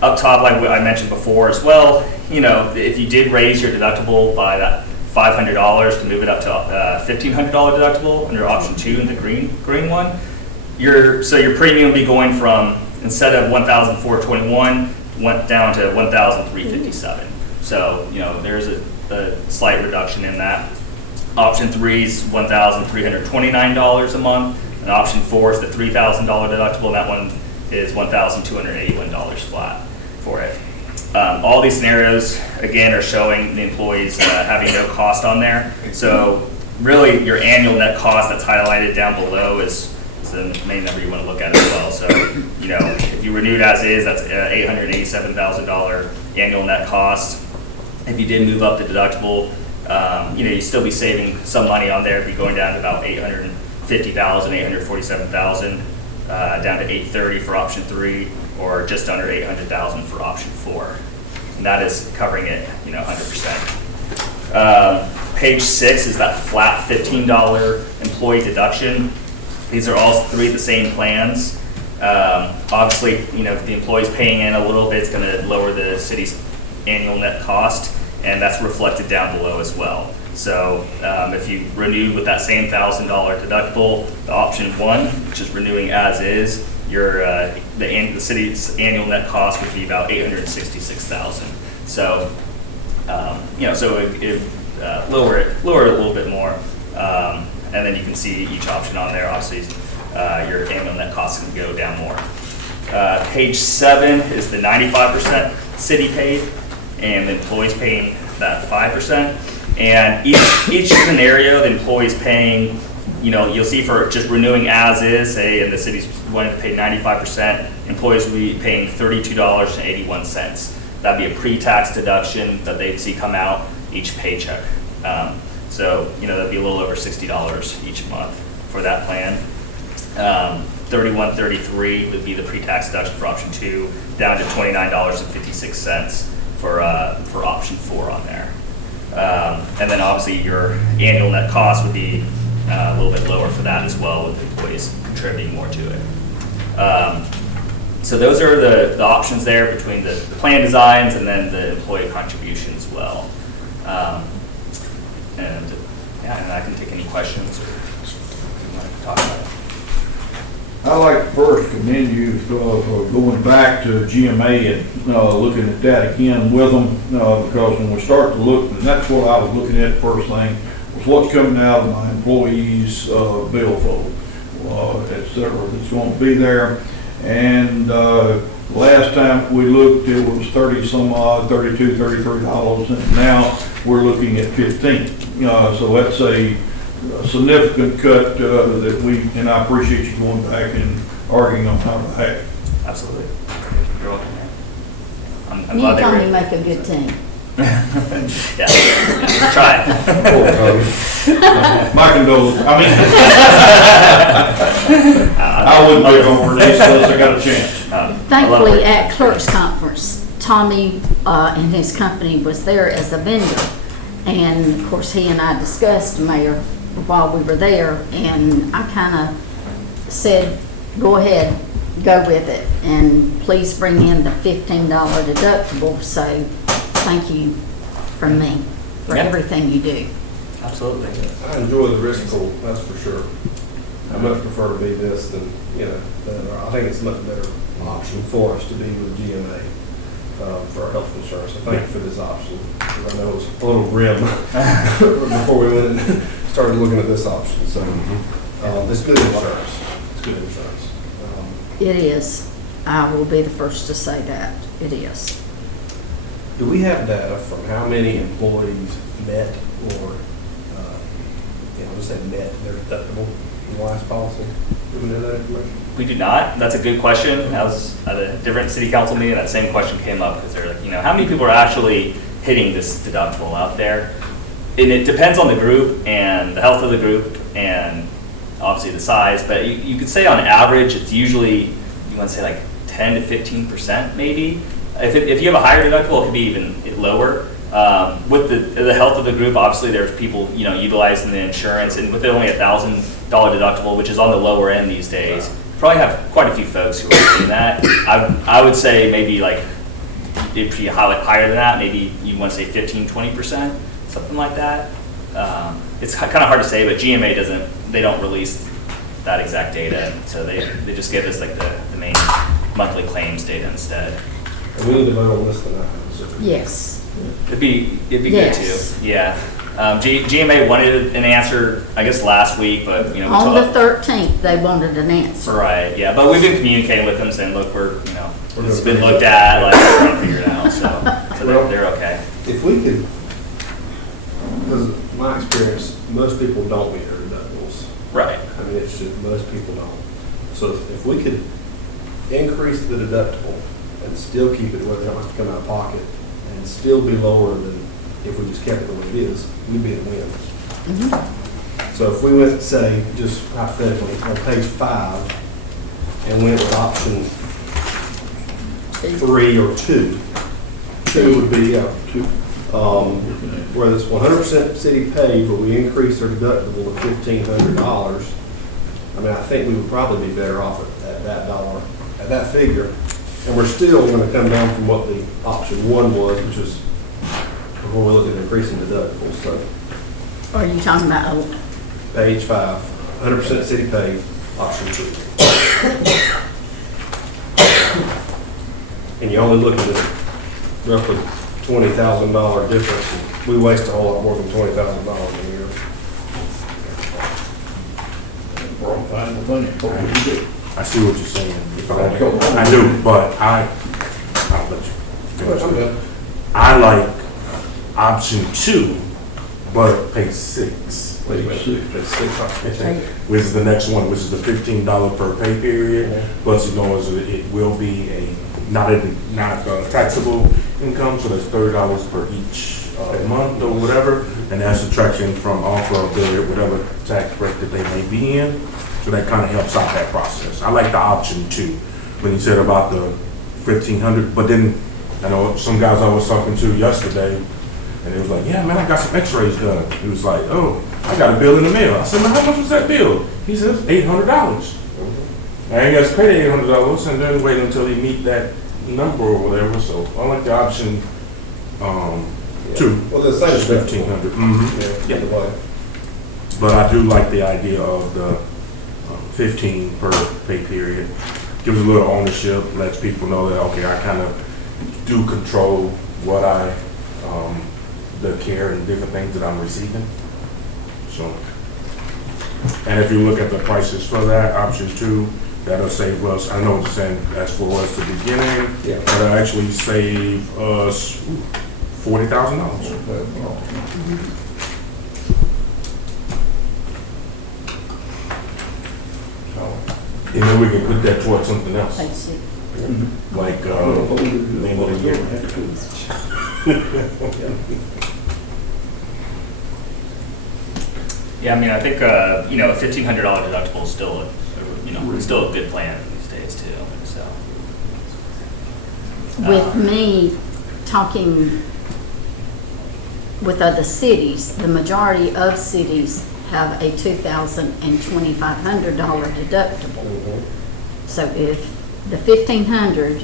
Up top, like I mentioned before as well, if you did raise your deductible by that $500 to move it up to $1,500 deductible under option 2 in the green one, your premium would be going from, instead of $1,421, went down to $1,357. So there's a slight reduction in that. Option 3 is $1,329 a month, and option 4 is the $3,000 deductible, and that one is $1,281 flat for it. All these scenarios, again, are showing the employees having no cost on there. So really, your annual net cost that's highlighted down below is the main number you want to look at as well. So, if you renewed as is, that's $887,000 annual net cost. If you did move up the deductible, you'd still be saving some money on there. It'd be going down to about $850,000, $847,000, down to $830,000 for option 3, or just under $800,000 for option 4. And that is covering it, 100%. Page 6 is that flat $15 employee deduction. These are all 3 of the same plans. Obviously, if the employee's paying in a little bit, it's going to lower the city's annual net cost, and that's reflected down below as well. So if you renewed with that same $1,000 deductible, the option 1, which is renewing as is, the city's annual net cost would be about $866,000. So so it lower it a little bit more, and then you can see each option on there. Obviously, your annual net cost can go down more. Page 7 is the 95% city paid, and the employees paying that 5%. And each scenario, the employee's paying, you'll see for just renewing as is, say, and the city's wanting to pay 95%, employees will be paying $32.81. That'd be a pre-tax deduction that they'd see come out each paycheck. So, that'd be a little over $60 each month for that plan. $31.33 would be the pre-tax deduction for option 2, down to $29.56 for option 4 on there. And then obviously your annual net cost would be a little bit lower for that as well, with employees contributing more to it. So those are the options there between the plan designs and then the employee contribution as well. And I can take any questions or you want to talk about it. I'd like to first commend you for going back to GMA and looking at that again with them, because when we start to look, and that's what I was looking at first thing, was what's coming out of my employees' billfold, et cetera, that's going to be there. And last time we looked, it was 30 some odd, $32, $33, and now we're looking at 15. So that's a significant cut that and I appreciate you going back and arguing on our behalf. Absolutely. You're welcome. I'm You glad they told were. me make a good team. Yeah, we're trying. My condolences. I wouldn't pick on Bernice unless I got a chance. Thankfully, at clerk's conference, Tommy and his company was there as a vendor. And of course, he and I discussed, Mayor, while we were there, and I kind of said, go ahead, go with it, and please bring in the $15 deductible. So thank you from me for everything you do. Absolutely. I enjoy the risk pool, that's for sure. I much prefer to be this than, I think it's a much better option for us to be with GMA for our health insurance. So thank you for this option, because I know it was a little grim before we went and started looking at this option. So it's good insurance. It's good insurance. It is. I will be the first to say that. It is. Do we have data from how many employees met or, just say met their deductible in the last policy? Do we know that information? We do not. That's a good question. I was at a different city council meeting, that same question came up, because they're like, how many people are actually hitting this deductible out there? And it depends on the group and the health of the group and obviously the size, but you could say on average, it's usually, you want to say like 10 to 15% maybe. If you have a higher deductible, it could be even lower. With the health of the group, obviously there's people, utilizing the insurance, and with only $1,000 deductible, which is on the lower end these days, probably have quite a few folks who are doing that. I would say maybe like, if you higher than that, maybe you want to say 15, 20%, something like that. It's kind of hard to say, but GMA they don't release that exact data, so they just give us like the main monthly claims data instead. And we need to vote on this tonight. Yes. It'd be Yes. good too, yeah. GMA wanted an answer, I guess, last week, but, we On told- the 13th, they wanted an answer. Right, yeah, but we've been communicating with them saying, look, it's been looked at, like, we're trying to figure it out, so they're okay. If we could, because my experience, most people don't meet their deductibles. Right. I mean, it's just, most people don't. So if we could increase the deductible and still keep it where they don't have to come out of pocket, and still be lower than if we just kept it the way it is, we'd be in a win. So if we went, say, just hypothetically, on page 5, and went with option 3 or 2, 2 would be, where this 100% city paid, but we increase their deductible to $1,500, I mean, I think we would probably be better off at that dollar, at that figure. And we're still going to come down from what the option 1 was, which is before we look at increasing deductibles. So Are you talking about, page 5, 100% city paid, option 2. And you're only looking at roughly $20,000 difference. We waste a whole lot more than $20,000 a year. I see what you're saying. I do, but I'll let you finish. I like option 2, but page 6. Which is the next one, which is the $15 per pay period. Plus, it will be not taxable income, so that's $30 per each month or whatever, and that's subtraction from offer of whatever tax bracket they may be in. So that kind of helps out that process. I like the option 2 when you said about the $1,500, but then I know some guys I was talking to yesterday, and it was like, yeah, man, I got some x-rays done. He was like, oh, I got a bill in the mail. I said, man, how much was that bill? He says, $800. I ain't got to pay the $800 and then wait until he meet that number or whatever. So I like the option 2. Well, the same as $1,500. Yeah. But I do like the idea of the 15 per pay period. Gives a little ownership, lets people know that, okay, I kind of do control what the care and different things that I'm receiving. So, and if you look at the prices for that, option 2, that'll save us, I know what you're saying, that's for us the beginning, Yeah. that'll actually save us $40,000. And then we can put that towards something else, page 6? like name of the year. Yeah, I mean, I think, a $1,500 deductible is still still a good plan these days too, so. With me talking with other cities, the majority of cities have a $2,000 and $2,500 deductible. So if the $1,500,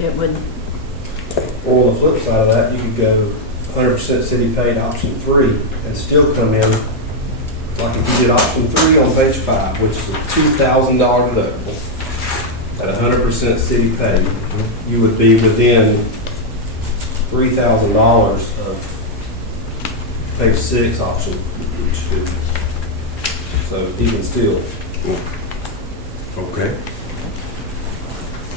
it would, Or on the flip side of that, you could go 100% city paid option 3 and still come in, like if you did option 3 on page 5, which is a $2,000 deductible, at 100% city paid, you would be within $3,000 of page 6 option 2. So even still, Okay.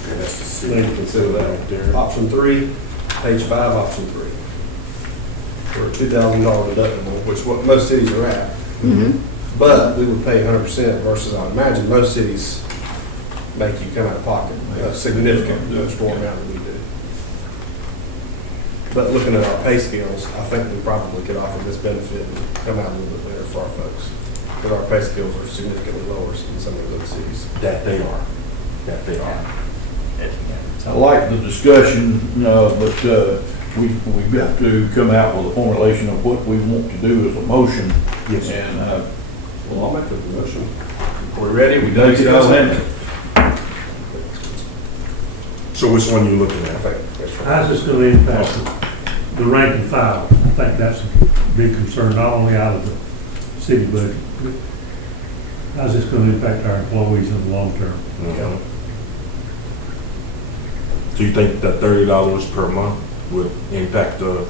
Okay, that's the we need to consider that right there. Option 3, page 5, option 3. For a $2,000 deductible, which what most cities are at. But we would pay 100% versus, I imagine, most cities make you come out of pocket a significant much more amount than we do. But looking at our pay scales, I think we probably could offer this benefit and come out a little bit better for our folks. because our pay scales are significantly lower than some of those cities. That they are. That they are. I like the discussion, but we've got to come out with a formulation of what we want to do as a motion. Yes, sir. And Well, I'll make the motion. Are we ready? we take it out of So which one you looking I at? think that's right. How's this gonna impact the rank and file? I think that's a big concern, not only out of the city budget, but how's this gonna impact our employees in the long term? Mhm. So you think that $30 per month would impact the,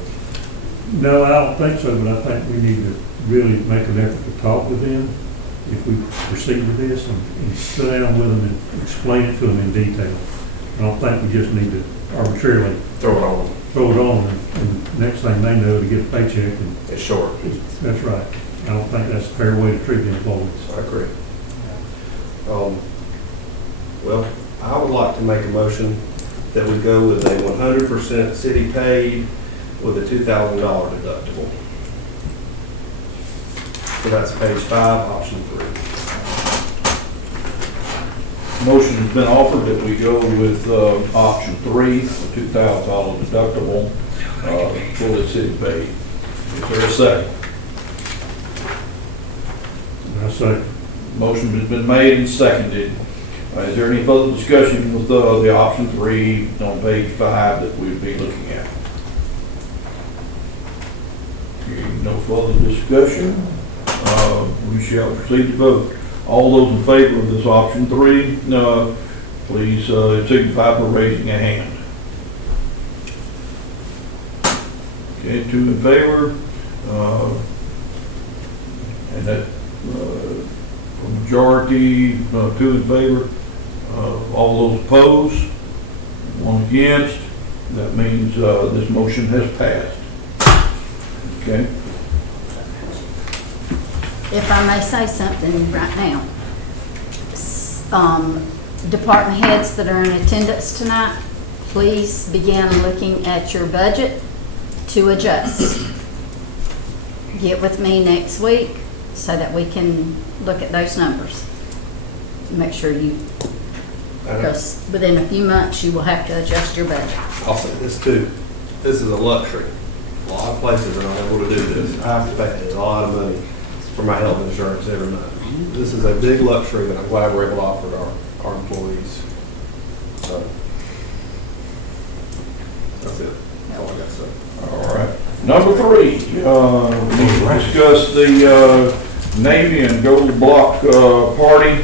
No, I don't think so, but I think we need to really make an effort to talk with them if we proceed with this and sit down with them and explain it to them in detail. I don't think we just need to arbitrarily Throw it on. throw it on and next thing they know, to get a paycheck and It's short. that's right. I don't think that's a fair way to treat the employees. I agree. Well, I would like to make a motion that we go with a 100% city paid with a $2,000 deductible. So that's page 5, option 3. Motion has been offered that we go with option 3, the $2,000 deductible for the city paid. Is there a second? And I say, Motion has been made and seconded. Is there any further discussion with the option 3 on page 5 that we'd be looking at? Hearing no further discussion, we shall proceed to vote. All those in favor of this option 3, please signify by raising a hand. Okay, 2 in favor, and that a majority, 2 in favor. All those opposed, 1 against. That means this motion has passed. Okay? If I may say something right now, department heads that are in attendance tonight, please begin looking at your budget to adjust. Get with me next week so that we can look at those numbers. Make sure you, because within a few months, you will have to adjust your budget. I'll say this too, this is a luxury. A lot of places are not able to do this. I have to pay a lot of money for my health insurance every month. This is a big luxury that I'm glad we're able to offer to our employees. So, that's it. That's all I got to say. All right. Number 3, we discussed the Navy and Gold Block party.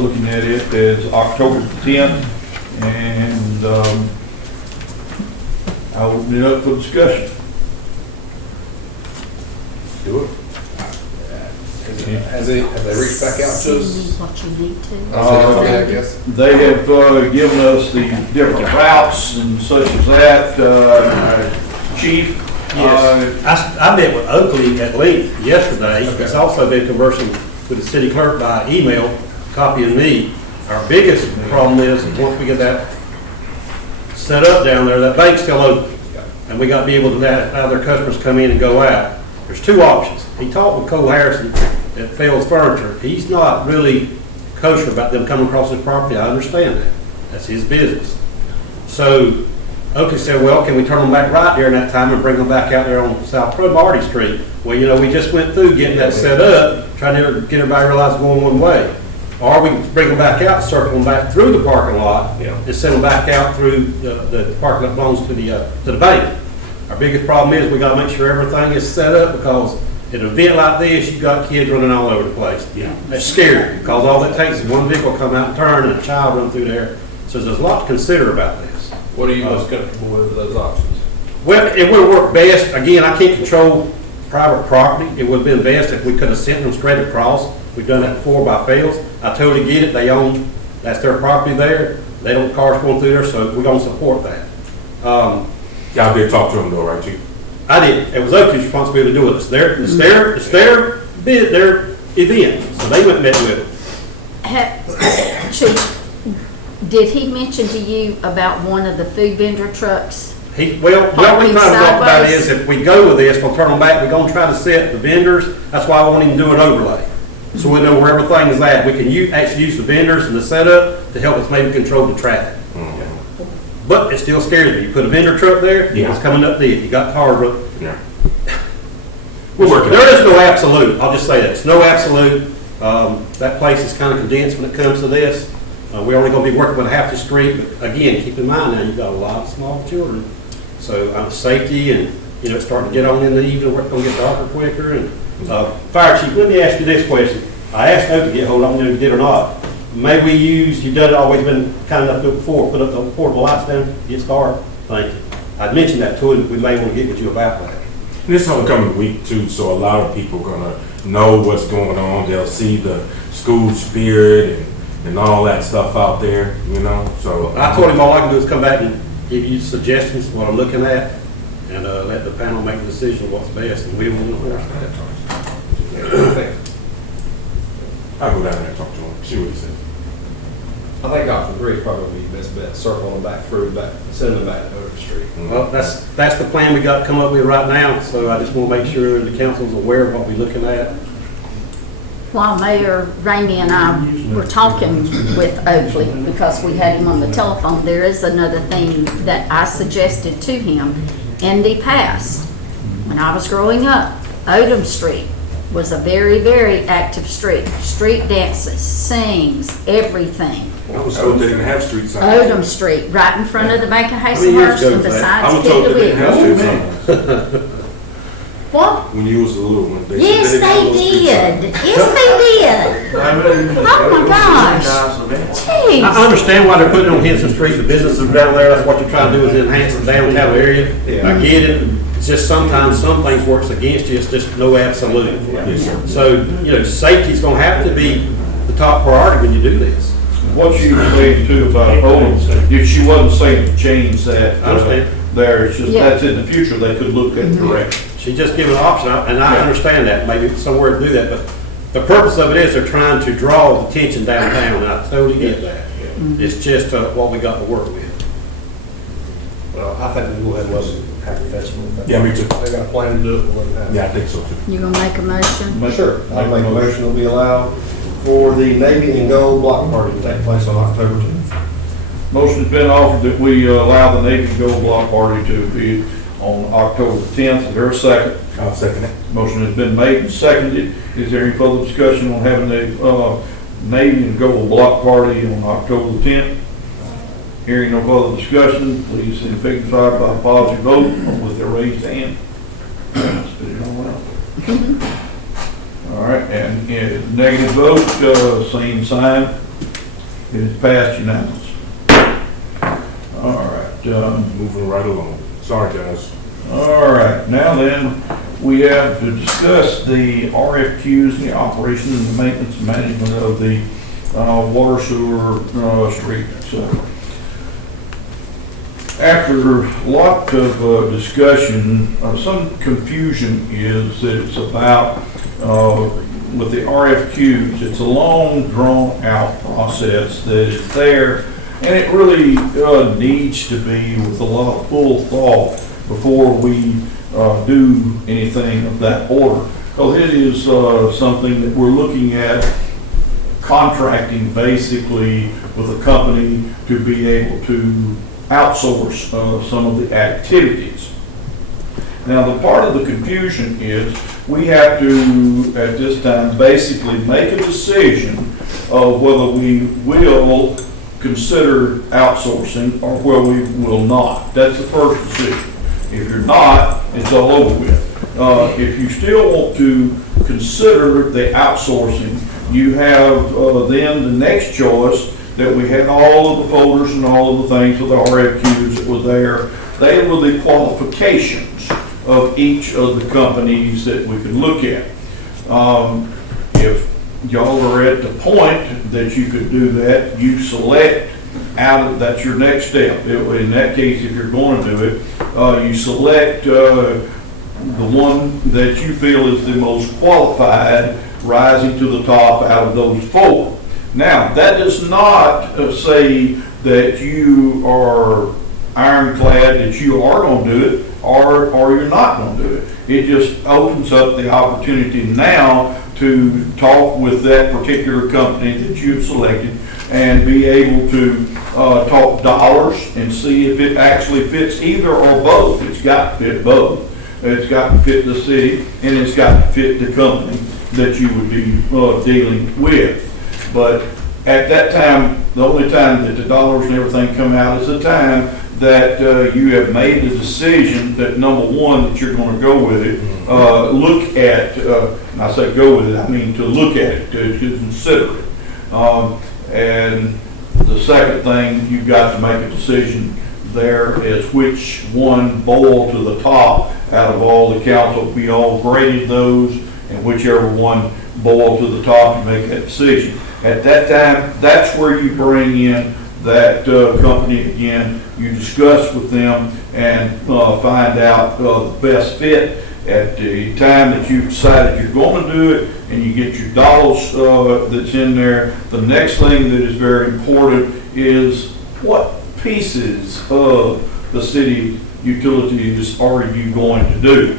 Looking at it as October the 10th, and I will be up for discussion. Do it. Has they reached back out to See us? what you need to. I guess. They have given us the different routes and such as that. Chief? Yes, I met with Oakley at length yesterday. Okay. He's also been conversing with the city clerk by email, copying me. Our biggest problem is, once we get that set up down there, that bank's still open. And we got to be able to have their customers come in and go out. There's 2 options. He talked with Cole Harrison at Fell's Furniture. He's not really kosher about them coming across his property. I understand that. That's his business. So Oakley said, well, can we turn them back right during that time and bring them back out there on South Marty Street? Well, you know, we just went through getting that set up, trying to get everybody to realize going one way. Or we can bring them back out, circle them back through the parking lot, and send them back out through the parking lot belongs to the bank. Our biggest problem is we got to make sure everything is set up, because at an event like this, you've got kids running all over the place. Yeah. That's scary, because all it takes is one vehicle come out and turn and a child run through there. So there's a lot to consider about this. What are you most comfortable with those options? Well, it would work best, again, I can't control private property. It would have been best if we could have sent them straight across. We've done that before by Fels. I totally get it, they own, that's their property there. They don't, cars going through there, so we're gonna support that. y'all did talk to them though, right, Chief? I did. It was Oakley's responsibility to do it. It's their bid, their event. So they went and met with it. Chief, did he mention to you about one of the food vendor trucks? What we trying to talk about is if we go with this, we'll turn them back, we're gonna try to set the vendors. That's why I won't even do an overlay. so we know where everything is at. We can actually use the vendors and the setup to help us maybe control the traffic. But it still scares me. You put a vendor truck there, Yeah. it's coming up dead. You got cars. Yeah. We're working. There is no absolute, I'll just say that, it's no absolute. That place is kind of condensed when it comes to this. We're only gonna be working with half the street, but again, keep in mind now, you've got a lot of small children. So, safety and, it's starting to get on in the evening, we're gonna get darker quicker. And, Fire Chief, let me ask you this question. I asked Hope to get hold, I don't know if you did or not. May we use, you've done it, always been kind enough to do it before, put up the portable lights down, gets dark. Thank you. I'd mentioned that to him, we may want to get with you about that. This homecoming week too, so a lot of people gonna know what's going on. They'll see the school spirit and all that stuff out there, so. I told him all I can do is come back and give you suggestions, what I'm looking at, and let the panel make the decision of what's best, and we will enforce that. I'll go down there and talk to him, see what he says. I think option 3 is probably the best bet, circle them back through, send them back over the street. Well, that's the plan we got to come up with right now, so I just want to make sure the council's aware of what we're looking at. While Mayor Ramey and I were talking with Oakley, because we had him on the telephone, there is another thing that I suggested to him in the past. When I was growing up, Odom Street was a very, very active street. Street dances, sings, everything. I was told they didn't have street signs. Odom Street, right in front of the Bank of How many years Hazelhurst ago and was that? besides I was told they didn't have Piggly street Wiggly. signs What? when you was a little one. Yes, said they didn't have no street did. signs. Yes, they did. Oh my gosh. Jeez. I understand why they're putting on Henson Street, the businesses down there, that's what you're trying to do is enhance the downtown area. I get it, it's just sometimes some things works against you, it's just no absolute. Yes, sir. So, safety's gonna have to be the top priority when you do this. What she was saying too about Odom, if she wasn't saying to change that, I understand. there, it's just, Yeah. that's in the future, they could look at direction. She just gave an option, and I understand that, maybe somewhere to do that, but the purpose of it is they're trying to draw the attention downtown, and I totally get that. It's just what we got to work with. Well, I think we will have a happy festival. Yeah, me too. They got a plan to do it, we'll let it happen. Yeah, I think so too. You gonna make a motion? Sure, I'll make a motion to be allowed for the Navy and Gold block party to take place on October 10th. Motion's been offered that we allow the Navy Gold Block Party to be on October 10th. Is there a second? I'll second it. Motion has been made and seconded. Is there any further discussion on having the Navy and Gold Block Party on October the 10th? Hearing no further discussion, please signify by a positive vote or with a raised hand. Spit it all out. All right, and negative vote, same sign. It is passed unanimous. All right. Moving right along. Sorry, guys. All right, now then, we have to discuss the RFQs, the operation and the maintenance and management of the water sewer streets. After a lot of discussion, some confusion is that it's about, with the RFQs, it's a long, drawn-out process that is there, and it really needs to be with a lot of full thought before we do anything of that order. Because it is something that we're looking at contracting basically with a company to be able to outsource some of the activities. Now, the part of the confusion is we have to, at this time, basically make a decision of whether we will consider outsourcing or where we will not. That's the first decision. If you're not, it's all over with. If you still want to consider the outsourcing, you have then the next choice that we had all of the folders and all of the things with the RFQs that were there. They were the qualifications of each of the companies that we could look at. If y'all are at the point that you could do that, you select out of, that's your next step. In that case, if you're going to do it, you select the one that you feel is the most qualified, rising to the top out of those four. Now, that does not say that you are ironclad that you are going to do it or you're not going to do it. It just opens up the opportunity now to talk with that particular company that you've selected and be able to talk dollars and see if it actually fits either or both. It's got to fit both. It's got to fit the city and it's got to fit the company that you would be dealing with. But at that time, the only time that the dollars and everything come out is the time that you have made the decision that number one, that you're going to go with it, look at, and I say go with it, I mean to look at it, to consider it. And the second thing, you've got to make a decision there is which one bowl to the top out of all the council. We all graded those, and whichever one boil to the top, you make that decision. At that time, that's where you bring in that company again. You discuss with them and find out the best fit. At the time that you've decided you're going to do it and you get your dollars that's in there, the next thing that is very important is what pieces of the city utilities are you going to do?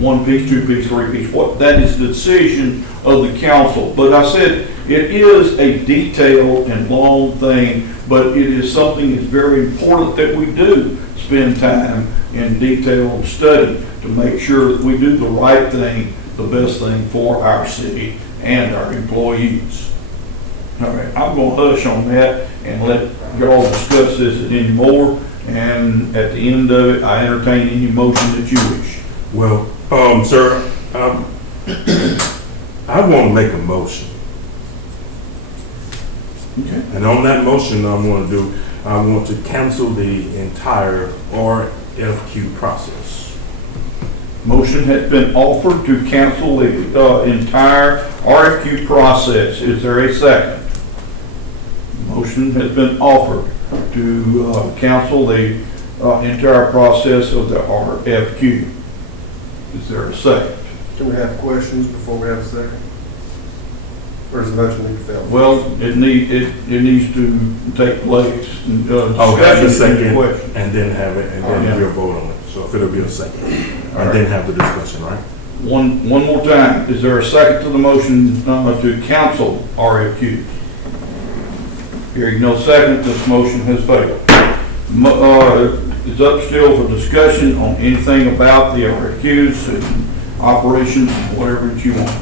1 piece, 2 piece, 3 piece, what, that is the decision of the council. But I said, it is a detailed and long thing, but it is something that's very important that we do spend time in detailed study to make sure that we do the right thing, the best thing for our city and our employees. All right, I'm going to hush on that and let y'all discuss this anymore. And at the end of it, I entertain any motion that you wish. Well, sir, I want to make a motion. Okay. And on that motion, I want to cancel the entire RFQ process. Motion has been offered to cancel the entire RFQ process. Is there a second? Motion has been offered to cancel the entire process of the RFQ. Is there a second? Can we have questions before we have a second? Or does the motion need to fail? Well, it needs to take place. I'll have the discussion second question. and then have it, and then Yeah. we'll vote on it. So if it'll be a second, All and right. then have the discussion, right? One more time. Is there a second to the motion to cancel RFQ? Hearing no second, this motion has failed. It's up still for discussion on anything about the RFQs and operations, whatever that you want.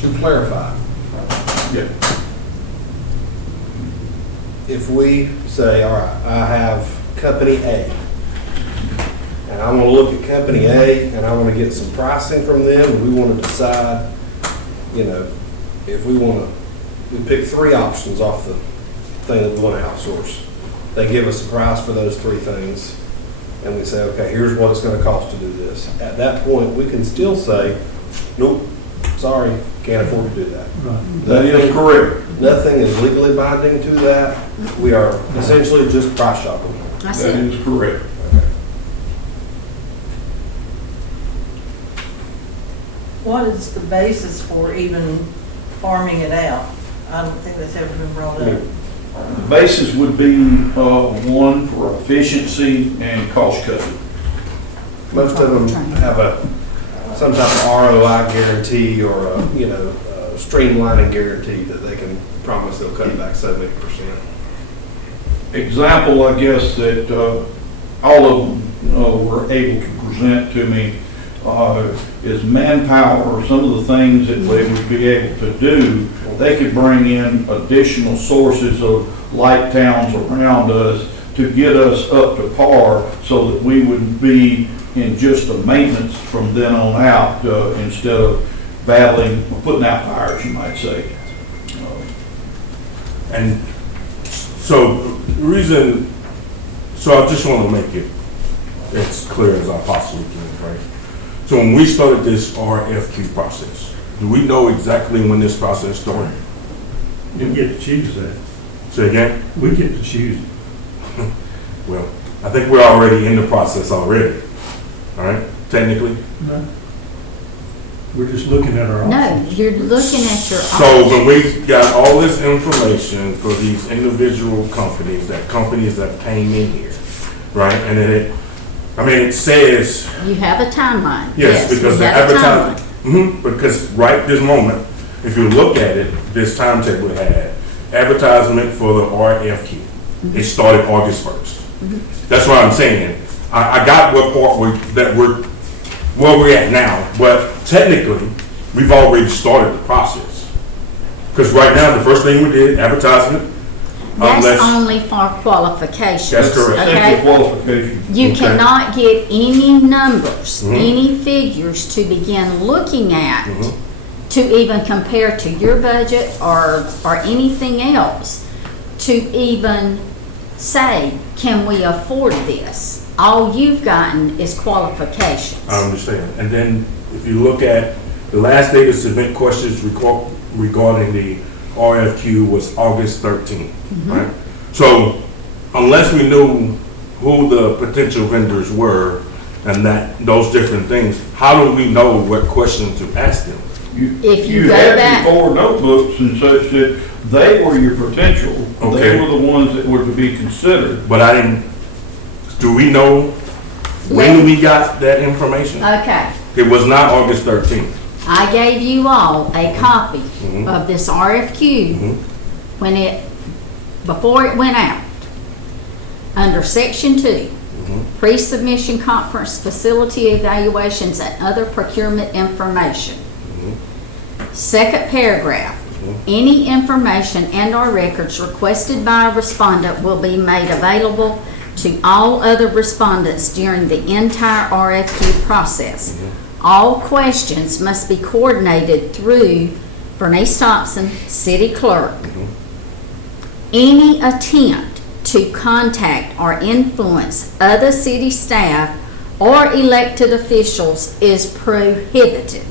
To clarify, Yeah. if we say, all right, I have company A, and I want to look at company A, and I want to get some pricing from them, and we want to decide, if we pick 3 options off the thing that we want to outsource. They give us a price for those 3 things, and we say, okay, here's what it's going to cost to do this. At that point, we can still say, nope, sorry, can't afford to do that. Right. That is correct. Nothing is legally binding to that. We are essentially just price shopping. I That see. is correct. What is the basis for even farming it out? I don't think that's ever been brought up. The basis would be one for efficiency and cost cutting. Most of them have some type of ROI guarantee or a streamlining guarantee that they can promise they'll cut back so many %. Example, I guess, that all of them were able to present to me is manpower. Some of the things that they would be able to do, they could bring in additional sources of light towns around us to get us up to par so that we would be in just a maintenance from then on out instead of battling, putting out fires, you might say. And so the reason, so I just want to make it as clear as I possibly can, right? So when we started this RFQ process, do we know exactly when this process started? We get to choose that. Say again? We get to choose. Well, I think we're already in the process already, all right, technically? No. We're just looking at our No, options. you're looking at your So options. when we got all this information for these individual companies that came in here, right? And then it says, You have a timeline. yes, because we the have a advertising, timeline. Because right this moment, if you look at it, this timetable had advertisement for the RFQ. It started August 1st. That's what I'm saying. I got what part where we're at now, but technically, we've already started the process. Because right now, the first thing we did, advertisement. That's only for qualifications. That's correct. Okay? Qualification. You Okay. cannot get any numbers, any figures to begin looking at to even compare to your budget or anything else to even say, can we afford this? All you've gotten is qualifications. I understand. And then if you look at the last day to submit questions regarding the RFQ was August 13th, right? So unless we knew who the potential vendors were and those different things, how do we know what questions to ask them? If you go had back- your 4 notebooks and such that they were your potential. Okay. They were the ones that were to be considered. But do we know when we got that information? Okay. It was not August 13th. I gave you all a copy of this RFQ before it went out. Under Section 2, pre-submission conference facility evaluations and other procurement information. Second paragraph, any information and/or records requested by a respondent will be made available to all other respondents during the entire RFQ process. All questions must be coordinated through Bernice Thompson, City Clerk. Any attempt to contact or influence other city staff or elected officials is prohibited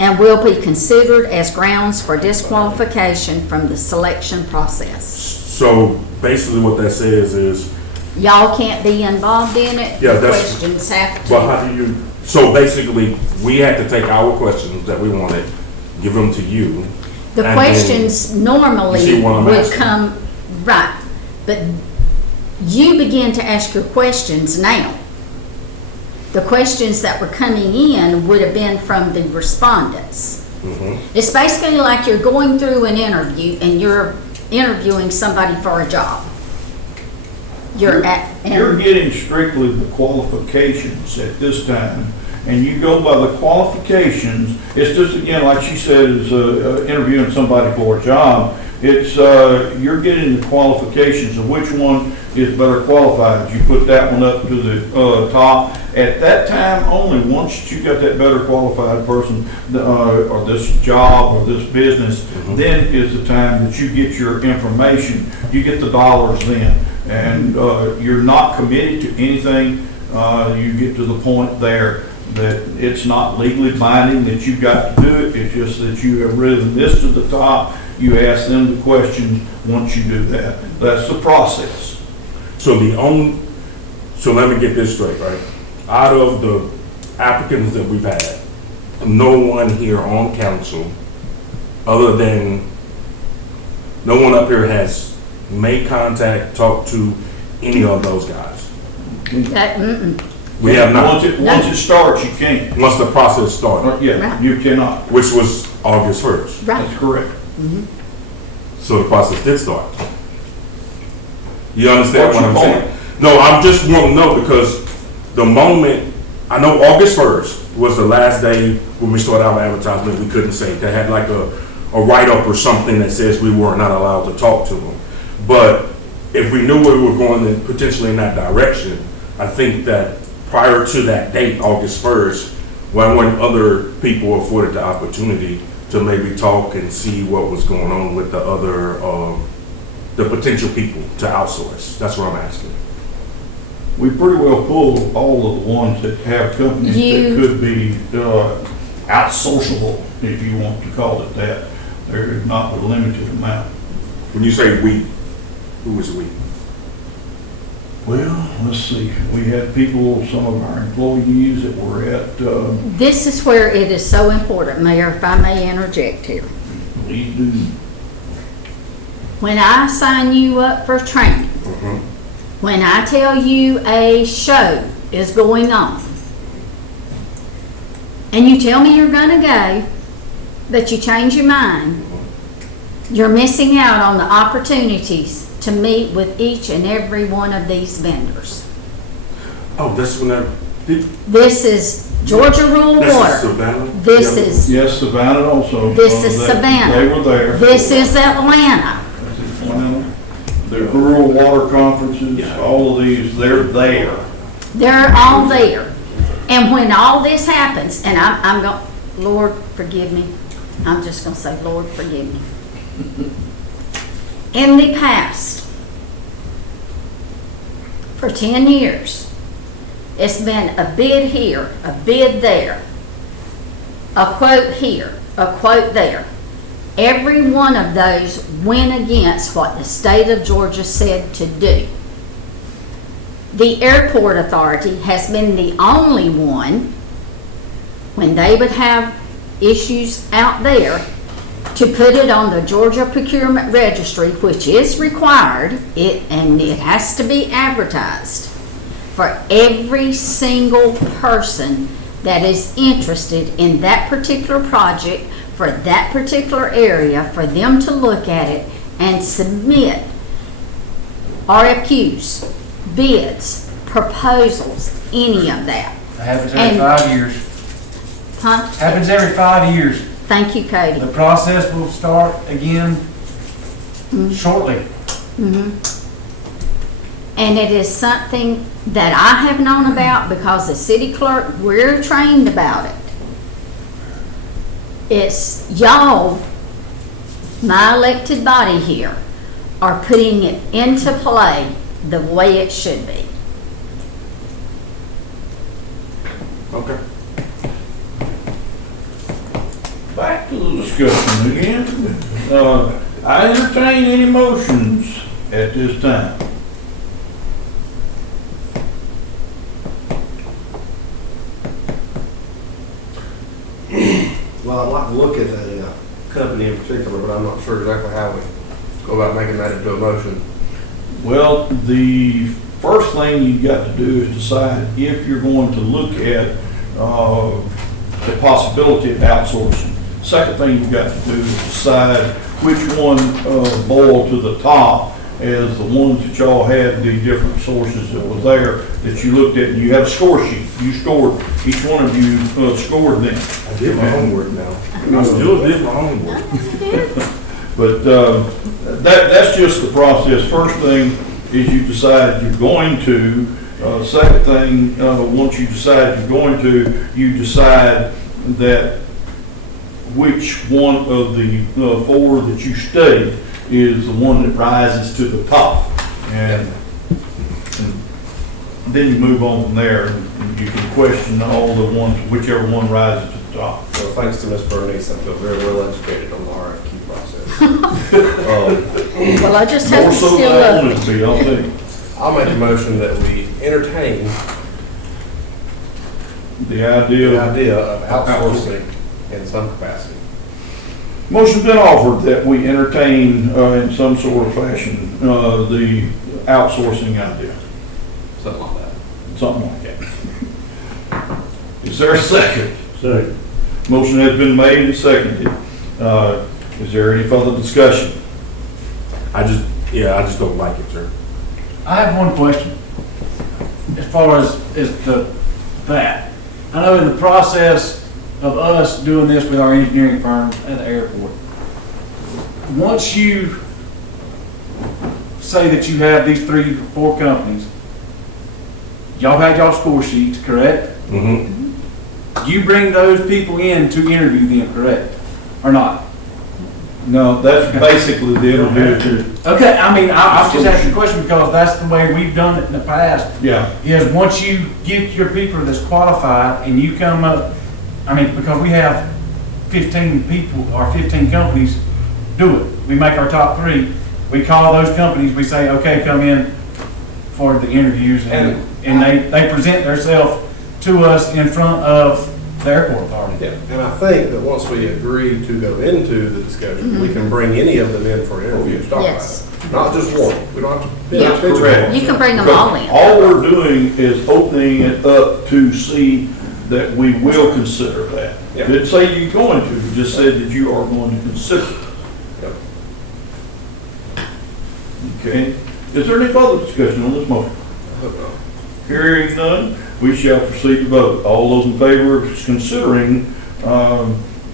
and will be considered as grounds for disqualification from the selection process. So basically what that says is, Y'all can't be involved in it. Yeah, The that's- questions have to. well, how do you, so basically we had to take our questions that we wanted, give them to you. The and questions You normally see what I'm would asking? come, right, but you begin to ask your questions now. The questions that were coming in would have been from the respondents. It's basically like you're going through an interview and you're interviewing somebody for a job. You're getting strictly the qualifications at this time, and you go by the qualifications. It's just, again, like she said, is interviewing somebody for a job. It's, you're getting the qualifications of which one is better qualified. You put that one up to the top. At that time only, once you got that better qualified person, or this job or this business, then is the time that you get your information. You get the dollars then. And you're not committed to anything. You get to the point there that it's not legally binding that you've got to do it. It's just that you have risen this to the top. You ask them the question once you do that. That's the process. So let me get this straight, right? Out of the applicants that we've had, no one here on council, no one up here has made contact, talked to any of those guys. We have not. Once it starts, you can't. Once the process started. Yeah, you cannot. Which was August 1st. Right. That's correct. So the process did start. You understand What's what I'm your saying? No, I just want to know because the moment, I know August 1st was the last day when we started our advertisement, we couldn't say. They had like a write-up or something that says we were not allowed to talk to them. But if we knew we were going in potentially in that direction, I think that prior to that date, August 1st, when other people afforded the opportunity to maybe talk and see what was going on with the other, the potential people to outsource. That's what I'm asking. We pretty well pulled all of the ones that have companies that could be outsociable, if you want to call it that. They're not a limited amount. When you say we, who is we? Well, let's see. We had people, some of our employees that were at, This is where it is so important, Mayor, if I may interject here. Please do. When I sign you up for training, when I tell you a show is going on, and you tell me you're gonna go, but you change your mind, you're missing out on the opportunities to meet with each and every one of these vendors. Oh, this one, This is Georgia Rural this is Water. Savannah? This Yeah. is, Yes, Savannah also. This is They- Savannah. They were there. this is Atlanta. That's Atlanta. The rural water conferences, all of these, they're there. They're all there. And when all this happens, and I'm going, Lord, forgive me. I'm just going to say, Lord, forgive me. In the past, for 10 years, it's been a bid here, a bid there, a quote here, a quote there. Every one of those went against what the state of Georgia said to do. The airport authority has been the only one, when they would have issues out there, to put it on the Georgia Procurement Registry, which is required, and it has to be advertised for every single person that is interested in that particular project, for that particular area, for them to look at it and submit RFQs, bids, proposals, any of that. It happens every And- 5 years. Huh? Happens every 5 years. Thank you, Cody. The process will start again shortly. And it is something that I have known about because the city clerk, we're trained about it. It's y'all, my elected body here, are putting it into play the way it should be. Okay. Back to the discussion again. I entertain any motions at this time. Well, I'd like to look at a company in particular, but I'm not sure exactly how we go about making that into a motion. Well, the first thing you've got to do is decide if you're going to look at the possibility of outsourcing. Second thing you've got to do is decide which one boil to the top as the ones that y'all had, the different sources that were there that you looked at, and you had a score sheet. You scored, each one of you scored them. I did my homework now. I still did my homework. But that's just the process. First thing is you decide you're going to. Second thing, once you decide you're going to, you decide that which one of the four that you studied is the one that rises to the top. And then you move on from there, and you can question all the ones, whichever one rises to the top. So thanks to Ms. Bernice, I feel very well educated on the RFQ process. Well, I just have More to so still than I love wanted to be, I'll tell you. I'll make a motion that we entertain The idea. the idea of outsourcing in some capacity. Motion's been offered that we entertain, in some sort of fashion, the outsourcing idea, Something like that. something like that. Is there a second? So, Motion has been made and seconded. Is there any further discussion? I just don't like it, sir. I have one question. As far as that. I know in the process of us doing this with our engineering firm at the airport, once you say that you have these 3 or 4 companies, y'all had y'all score sheets, correct? Mm-hmm. You bring those people in to interview them, correct? Or not? No, that's basically the interview. Okay, I mean, I'm just asking a question because that's the way we've done it in the past. Yeah. Is once you get your people that's qualified and you come up, I mean, because we have 15 people or 15 companies do it. We make our top 3. We call those companies, we say, okay, come in for the interviews and they present themselves to us in front of the airport authority. Yeah, and I think that once we agree to go into the discussion, we can bring any of them in for an interview to talk about Yes. it. Not just one. We don't have to. Yeah. Correct. You can bring them all in. All we're doing is opening it up to see that we will consider that. Yeah. Didn't say you're going to, it just said that you are going to consider. Yep. Okay, is there any further discussion on this motion? I hope not. Hearing none, we shall proceed to vote. All those in favor of considering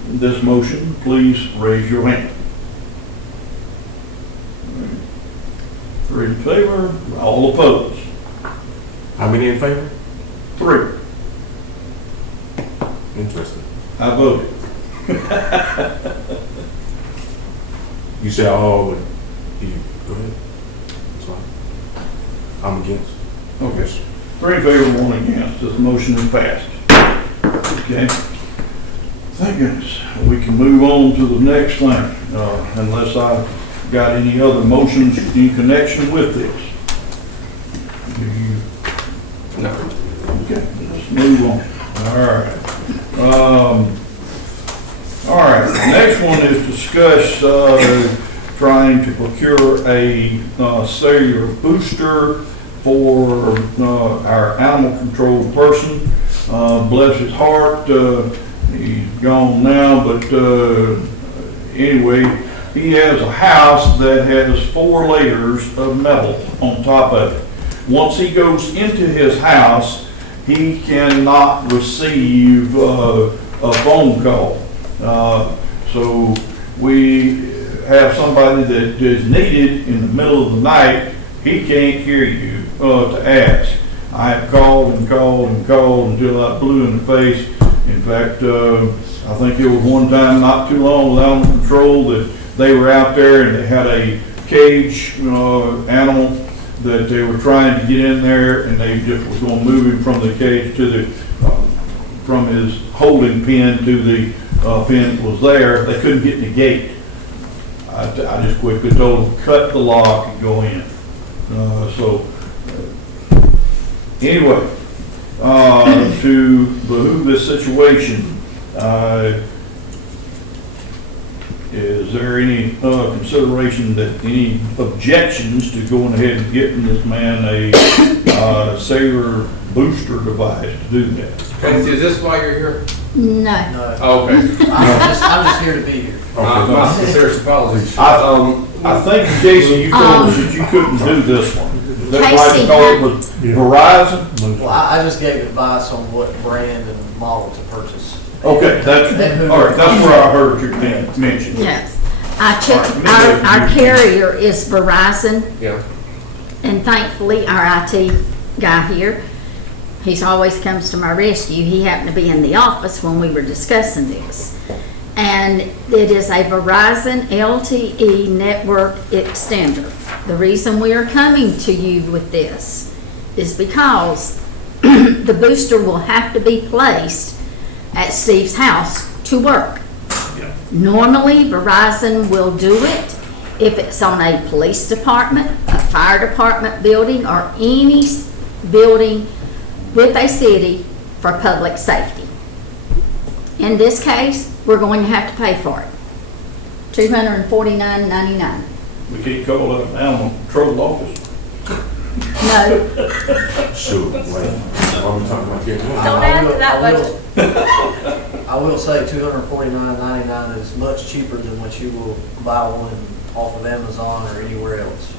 this motion, please raise your hand. 3 in favor, all opposed. How many in favor? 3. Interesting. I voted. You say all, but you, go ahead. That's fine. I'm against. Okay. 3 in favor, 1 against. This motion is passed. Okay. Thank goodness. We can move on to the next thing, unless I got any other motions in connection with this. Do you? No. Okay, let's move on. All right, the next one is discuss trying to procure a cellular booster for our animal control person. Bless his heart, he's gone now, but anyway, he has a house that has 4 layers of metal on top of it. Once he goes into his house, he cannot receive a phone call. So we have somebody that is needed in the middle of the night. He can't hear you to ask. I have called and called and called until I blew in the face. In fact, I think it was one time not too long with animal control that they were out there and they had a cage animal that they were trying to get in there, and they just was going to move him from the cage to the from his holding pen to the pen that was there. They couldn't get in the gate. I just quickly told them cut the lock and go in. Anyway, to behoove this situation, is there any consideration that any objections to going ahead and getting this man a cellular booster device to do that? Casey, is this why you're here? No. Oh, okay. I'm just here to be here. My sincerest apologies. I think, Casey, you told us that you couldn't do this one. Is that right? Casey, Because it was Verizon? Well, I just gave advice on what brand and model to purchase. Okay, all right, that's where I heard your name mentioned. Yes. I checked, our carrier is Verizon, Yeah. and thankfully, our IT guy here, he's always comes to my rescue. He happened to be in the office when we were discussing this. And it is a Verizon LTE network extender. The reason we are coming to you with this is because the booster will have to be placed at Steve's house to work. Normally, Verizon will do it if it's on a police department, a fire department building, or any building with a city for public safety. In this case, we're going to have to pay for it. $249.99. We can't call it an animal control office. No, Sure, wait. What are we talking about here? Don't add to that budget. I will say $249.99 is much cheaper than what you will buy one off of Amazon or anywhere else.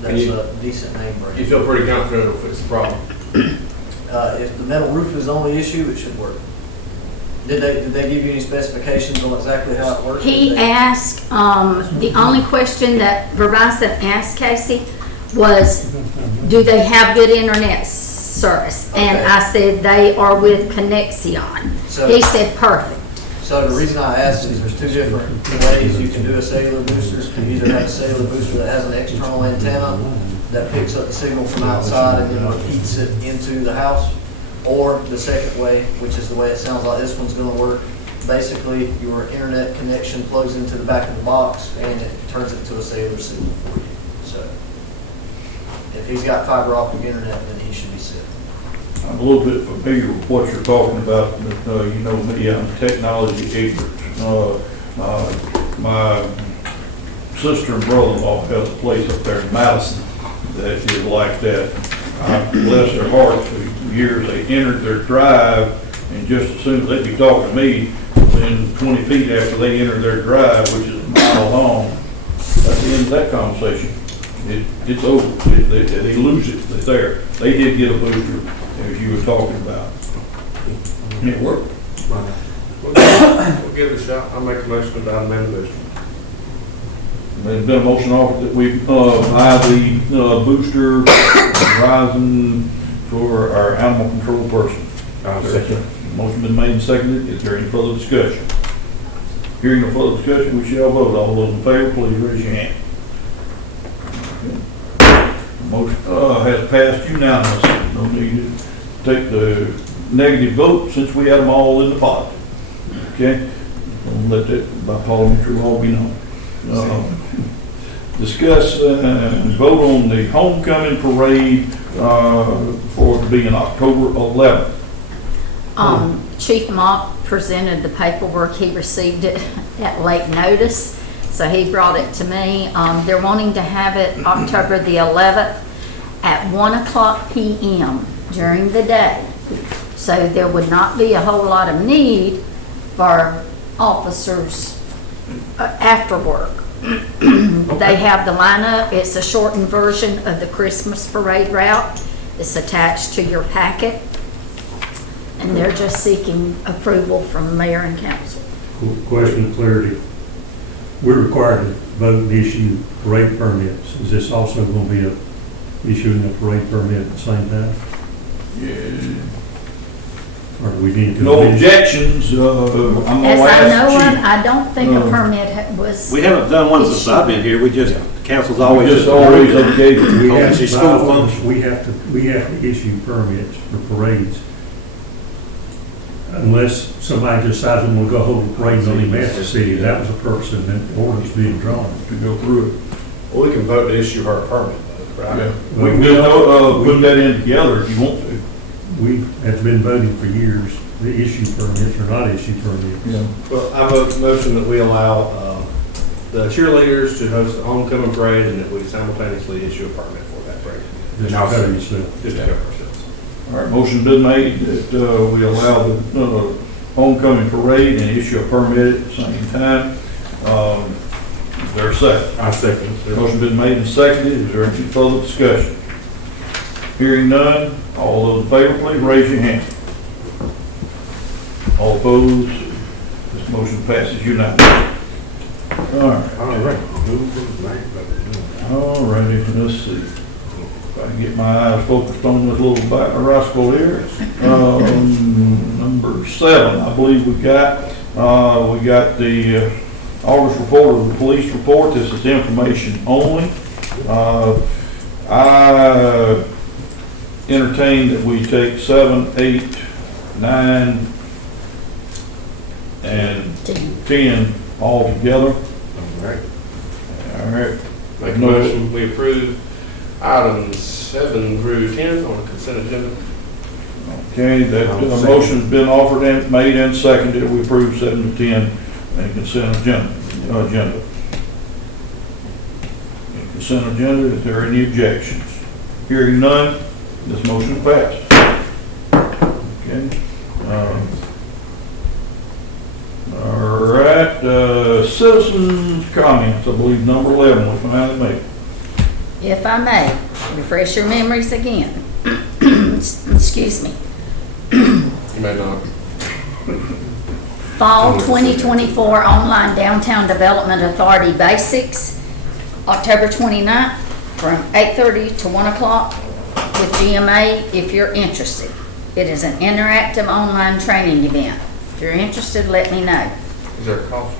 That's And a decent name brand. You feel pretty confident it'll fix the problem? If the metal roof is the only issue, it should work. Did they give you any specifications on exactly how it works? he asked, the only question that Verizon asked Casey was, do they have good internet service? And Okay. I said, they are with Connexion. So- He said, perfect. So the reason I asked is there's 2 different ways you can do a cellular booster. You can either have a cellular booster that has an external antenna that picks up the signal from outside and then repeats it into the house. Or the second way, which is the way it sounds like this one's gonna work. Basically, your internet connection plugs into the back of the box and it turns it to a cellular signal for you. So if he's got fiber optic internet, then he should be set. I'm a little bit familiar with what you're talking about, but, you know me, I'm technology ignorant. My sister and brother-in-law has a place up there in Madison that is like that. Bless their hearts, for years they entered their drive, and just as soon as they'd be talking to me, within 20 feet after they enter their drive, which is a mile long, that's the end of that conversation. It's over. They lose it. It's there. They did get a booster, as you were talking about. And it worked. We'll give it a shot. I'll make a motion about amending the booster. There's been a motion offered that we buy the booster Verizon for our animal control person. Motion been made and seconded. Is there any further discussion? Hearing no further discussion, we shall vote. All those in favor, please raise your hand. Motion has passed unanimously. No need to take the negative vote since we had them all in the pot. Okay? Don't let that by parliamentary law be known. Discuss and vote on the homecoming parade for it to be in October 11th. Chief Mock presented the paperwork. He received it at late notice, so he brought it to me. They're wanting to have it October the 11th at 1:00 p.m. during the day. So there would not be a whole lot of need for officers after work. They have the lineup. It's a shortened version of the Christmas parade route. It's attached to your packet. And they're just seeking approval from the mayor and council. Question of clarity. We're required to vote and issue parade permits. Is this also going to be issuing a parade permit at the same time? Yeah. Or do we need to? No objections. I'm gonna As I ask know the of, chief. I don't think a permit was. We haven't done one since I've been here. We just, council's always. Just always indicated. We have She's to school buy one. function. We have to issue permits for parades. Unless somebody decides we want to go hold a parade on him at the city, that was a purpose of the ordinance being drawn. To go through it. Well, we can vote to issue her a permit, though, right? Yeah. We can just put that in together if you want to. We have been voting for years, the issue permits or not issue permits. Yeah. Well, I vote motion that we allow the cheerleaders to host the homecoming parade and that we simultaneously issue a permit for that parade. Just to cover yourself. Just to cover ourselves. All right, motion's been made that we allow the homecoming parade and issue a permit at the same time. Is there a second? I second. Motion's been made and seconded. Is there any further discussion? Hearing none, all those in favor, please raise your hand. All opposed? This motion passes unanimously. All right. All righty, let's see. If I can get my eyes focused on this little rascal here. Number 7, I believe we got the August report of the police report. This is information only. I entertain that we take 7, 8, 9, and 10 all together. All right. All right. Make a motion, we approve items 7 through 10 on the consent agenda. Okay, that motion's been offered and made and seconded. We approve 7 to 10 and consent agenda. Consent agenda, is there any objections? Hearing none, this motion passed. Okay. All right, citizens' comments, I believe number 11 was finally made. If I may, refresh your memories again. Excuse me. You may not. Fall 2024 Online Downtown Development Authority Basics, October 29th from 8:30 to 1 o'clock with GMA if you're interested. It is an interactive online training event. If you're interested, let me know. Is there a cost?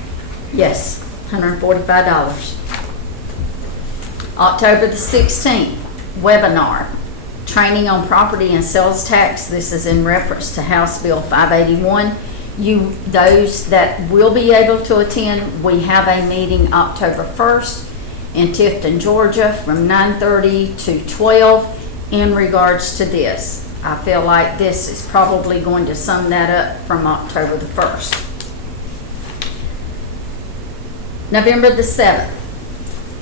Yes, $145. October the 16th, webinar, training on property and sales tax. This is in reference to House Bill 581. Those that will be able to attend, we have a meeting October 1st in Tifton, Georgia from 9:30 to 12 in regards to this. I feel like this is probably going to sum that up from October the 1st. November the 7th,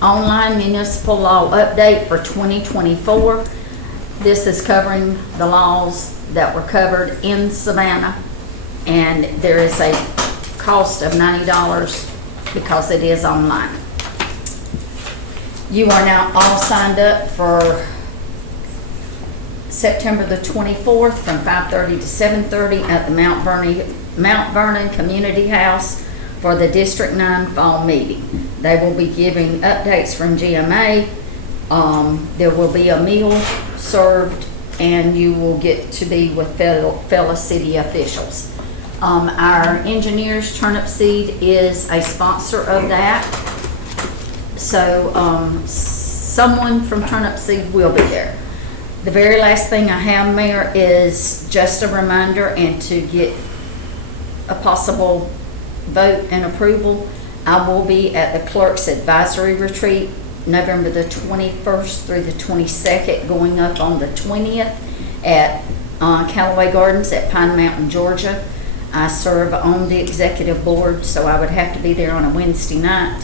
online municipal law update for 2024. This is covering the laws that were covered in Savannah, and there is a cost of $90 because it is online. You are now all signed up for September the 24th from 5:30 to 7:30 at the Mount Vernon Community House for the District 9 Fall Meeting. They will be giving updates from GMA. There will be a meal served, and you will get to be with fellow city officials. Our engineers, Turnip Seed, is a sponsor of that. So someone from Turnip Seed will be there. The very last thing I have, Mayor, is just a reminder and to get a possible vote and approval. I will be at the Clerk's Advisory Retreat November the 21st through the 22nd, going up on the 20th at Callaway Gardens at Pine Mountain, Georgia. I serve on the executive board, so I would have to be there on a Wednesday night.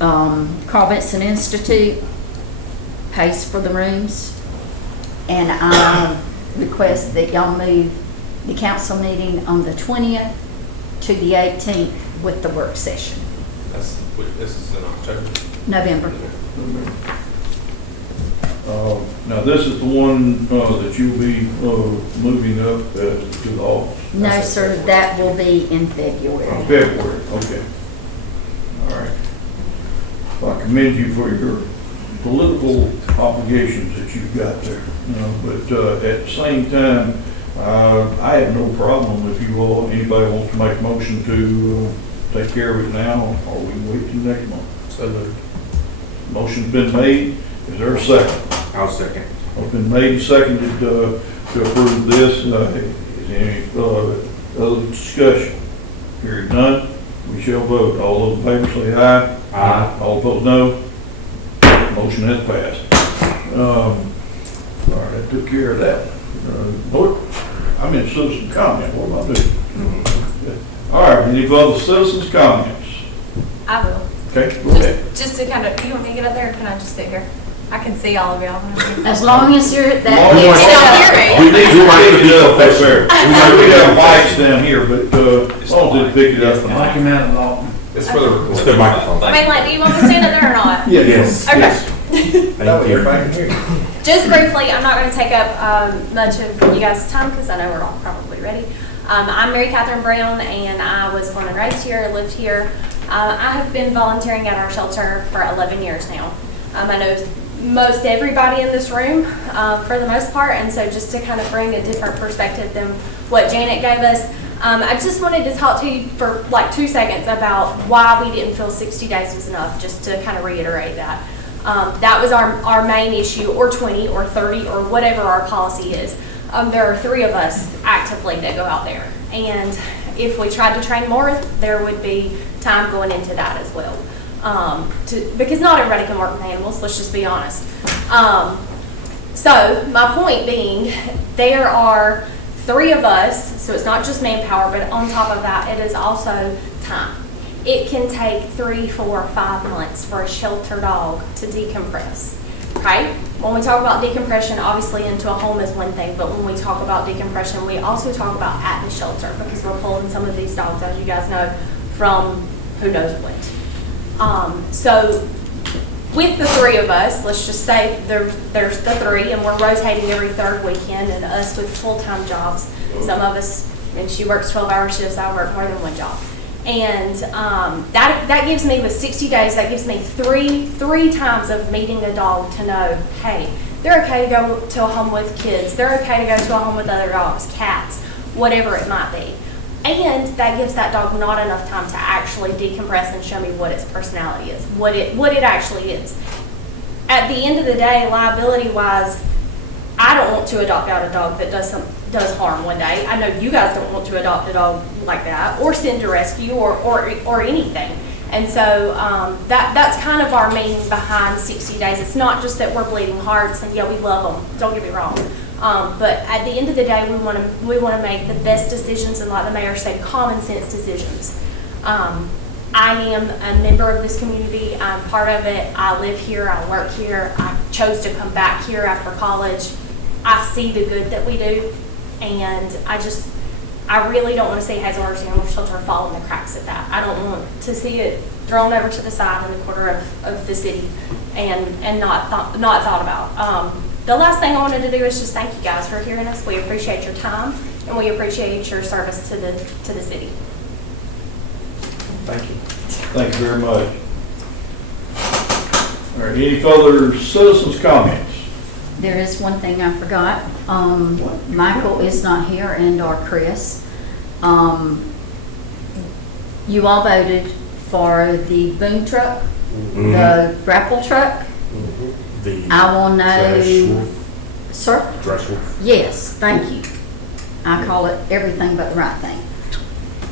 Carl Vinson Institute pays for the rooms, and I request that y'all move the council meeting on the 20th to the 18th with the work session, This is in October. November. Now, this is the one that you'll be moving up to the office? No, sir, that will be in February. February, okay. All right. Well, I commend you for your political obligations that you've got there, but at the same time, I have no problem if you all, anybody wants to make a motion to take care of it now, or we can wait till next month. So moved. Motion's been made. Is there a second? I'll second. It's been made and seconded to approve this. Is there any other discussion? Hearing none, we shall vote. All those in favor say aye. Aye. All opposed, no. Motion has passed. All right, that took care of that. Lord, I'm in citizen comment. What am I doing? All right, any further citizens' comments? I will. Okay, go ahead. Just to kind of, you want me to get up there, or can I just sit here? I can see all of y'all. As long as you're at that. We You can hear me. need to pick it up up there. We have mics down here, but as long as they pick it up. Like him out of law. It's for the recording. It's the microphone. I mean, like, do you want me to stand up there or not? Yes. Okay. yes. Thank you. Everybody can hear you. Just briefly, I'm not going to take up much of you guys' time because I know we're all probably ready. I'm Mary Catherine Brown, and I was born and raised here, lived here. I have been volunteering at our shelter for 11 years now. I know most everybody in this room for the most part, and so just to kind of bring a different perspective than what Janet gave us, I just wanted to talk to you for like 2 seconds about why we didn't feel 60 days was enough, just to kind of reiterate that. That was our main issue, or 20 or 30 or whatever our policy is. There are 3 of us actively that go out there, and if we tried to train more, there would be time going into that as well. Because not everybody can work with animals, let's just be honest. So my point being, there are 3 of us, so it's not just manpower, but on top of that, it is also time. It can take 3, 4, 5 months for a shelter dog to decompress, okay? When we talk about decompression, obviously into a home is one thing, but when we talk about decompression, we also talk about at the shelter, because we're pulling some of these dogs, as you guys know, from who knows what. So with the 3 of us, let's just say there's the 3, and we're rotating every 3rd weekend, and us with full-time jobs. Some of us, and she works 12-hour shifts, I work more than one job. And that gives me, with 60 days, that gives me three times of meeting a dog to know, hey, they're okay to go to a home with kids, they're okay to go to a home with other dogs, cats, whatever it might be. And that gives that dog not enough time to actually decompress and show me what its personality is, what it actually is. At the end of the day, liability-wise, I don't want to adopt out a dog that does harm one day. I know you guys don't want to adopt a dog like that, or send to rescue, or anything. And so that's kind of our meaning behind 60 days. It's not just that we're bleeding hearts, and yeah, we love them. Don't get me wrong. But at the end of the day, we want to make the best decisions, and like the mayor said, common sense decisions. I am a member of this community. I'm part of it. I live here. I work here. I chose to come back here after college. I see the good that we do, and I really don't want to see Hazel Hurst Animal Shelter fall in the cracks at that. I don't want to see it thrown over to the side in the corner of the city and not thought about. The last thing I wanted to do is just thank you guys for hearing us. We appreciate your time and we appreciate your service to the city. Thank you. Thank you very much. All right, any further citizens' comments? There is one thing I forgot. Michael is not here and/or Chris. You all voted for the boom truck, the grapple truck. I will know, sir? Yes, thank you. I call it everything but the right thing.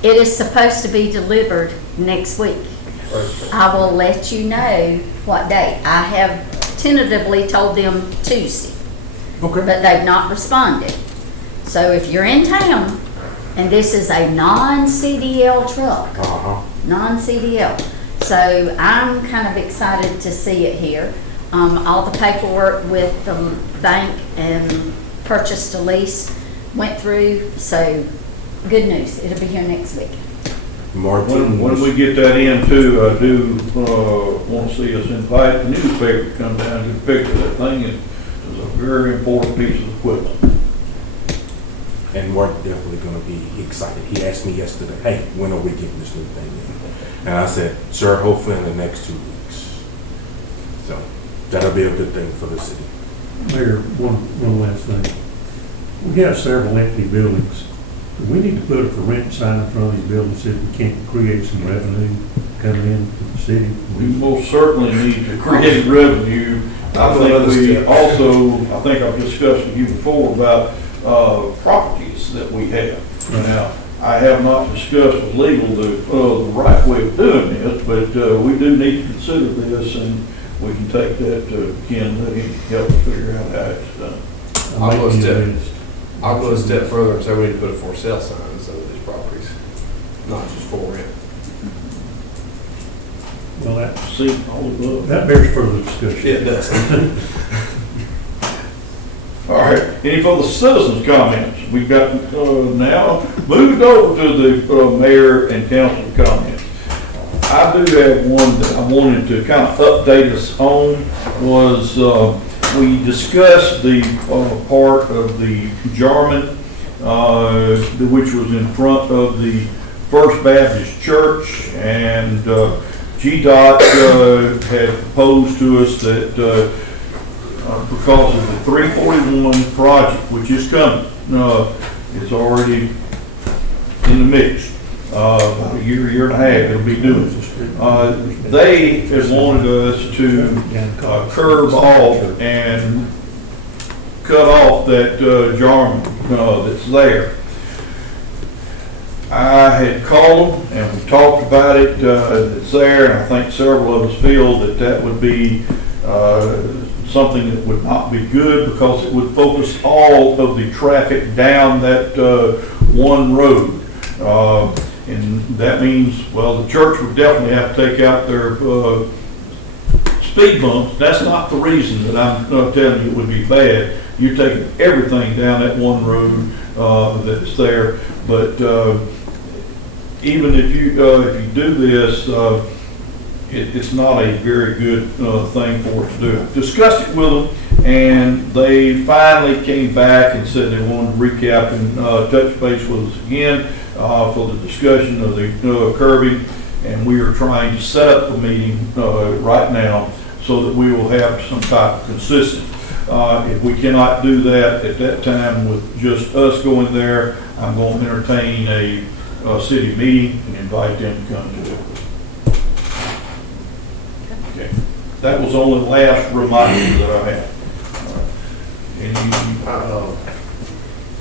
It is supposed to be delivered next week. I will let you know what day. I have tentatively told them Tuesday. Okay. But they've not responded. So if you're in town, and this is a non-CDL truck, non-CDL. So I'm kind of excited to see it here. All the paperwork with the bank and purchased a lease went through, so good news. It'll be here next week. When we get that in too, I do want to see us invite the newspaper to come down and get a picture of that thing. It's a very important piece of equipment. And Mark definitely gonna be excited. He asked me yesterday, hey, when are we getting this new thing in? And I said, sir, hopefully in the next 2 weeks. So that'll be a good thing for the city. Mayor, one last thing. We have several empty buildings. We need to put a for rent sign in front of these buildings if we can't create some revenue coming in to the city. We most certainly need to create revenue. I think I've discussed with you before about properties that we have. Now, I have not discussed with legal the right way of doing this, but we do need to consider this, and we can take that to Ken, let him help us figure out how it's done. I'll go a step further and say we need to put a for sale sign on some of these properties, not just for rent. Well, that bears further discussion. It does. All right, any further citizens' comments? We've got now moved over to the mayor and council comments. I do have one that I wanted to kind of update us on. Was we discussed the part of the Jarman, which was in front of the First Baptist Church, and GDOT had proposed to us that because of the 341 project, which is coming, it's already in the mix. About a year and a half, it'll be doing. They had wanted us to curb off and cut off that Jarman that's there. I had called them and we talked about it. It's there, and I think several of us feel that that would be something that would not be good, because it would focus all of the traffic down that one road. And that means, well, the church would definitely have to take out their speed bumps. That's not the reason that I'm telling you it would be bad. You're taking everything down that one road that's there. But even if you do this, it's not a very good thing for us to do. Discussed it with them, and they finally came back and said they wanted to recap and touch base with us again for the discussion of the curbing, and we are trying to set up a meeting right now so that we will have some type of consistency. If we cannot do that at that time with just us going there, I'm going to entertain a city meeting and invite them to come to it. Okay. That was only the last reminder that I had.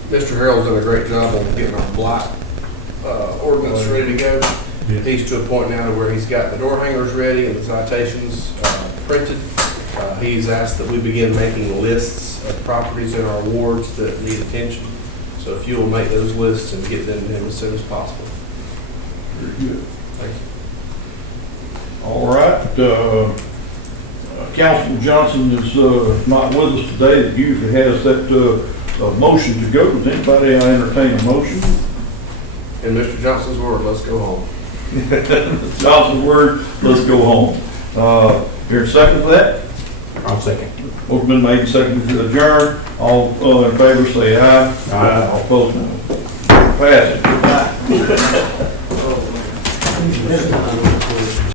Mr. Harold's done a great job on getting our blight ordinance ready to go. Yeah. He's to a point now to where he's got the door hangers ready and the citations printed. He's asked that we begin making lists of properties in our wards that need attention. So if you will make those lists and get them to him as soon as possible. Very good. Thank you. All right. Councilman Johnson is not with us today. That usually has that motion to go. Does anybody entertain a motion? In Mr. Johnson's word, let's go home. Johnson's word, let's go home. Here, second for that? I'll second. Motion been made and seconded to adjourn. All in favor, say aye. Aye. All opposed, no. Pass it. Goodbye.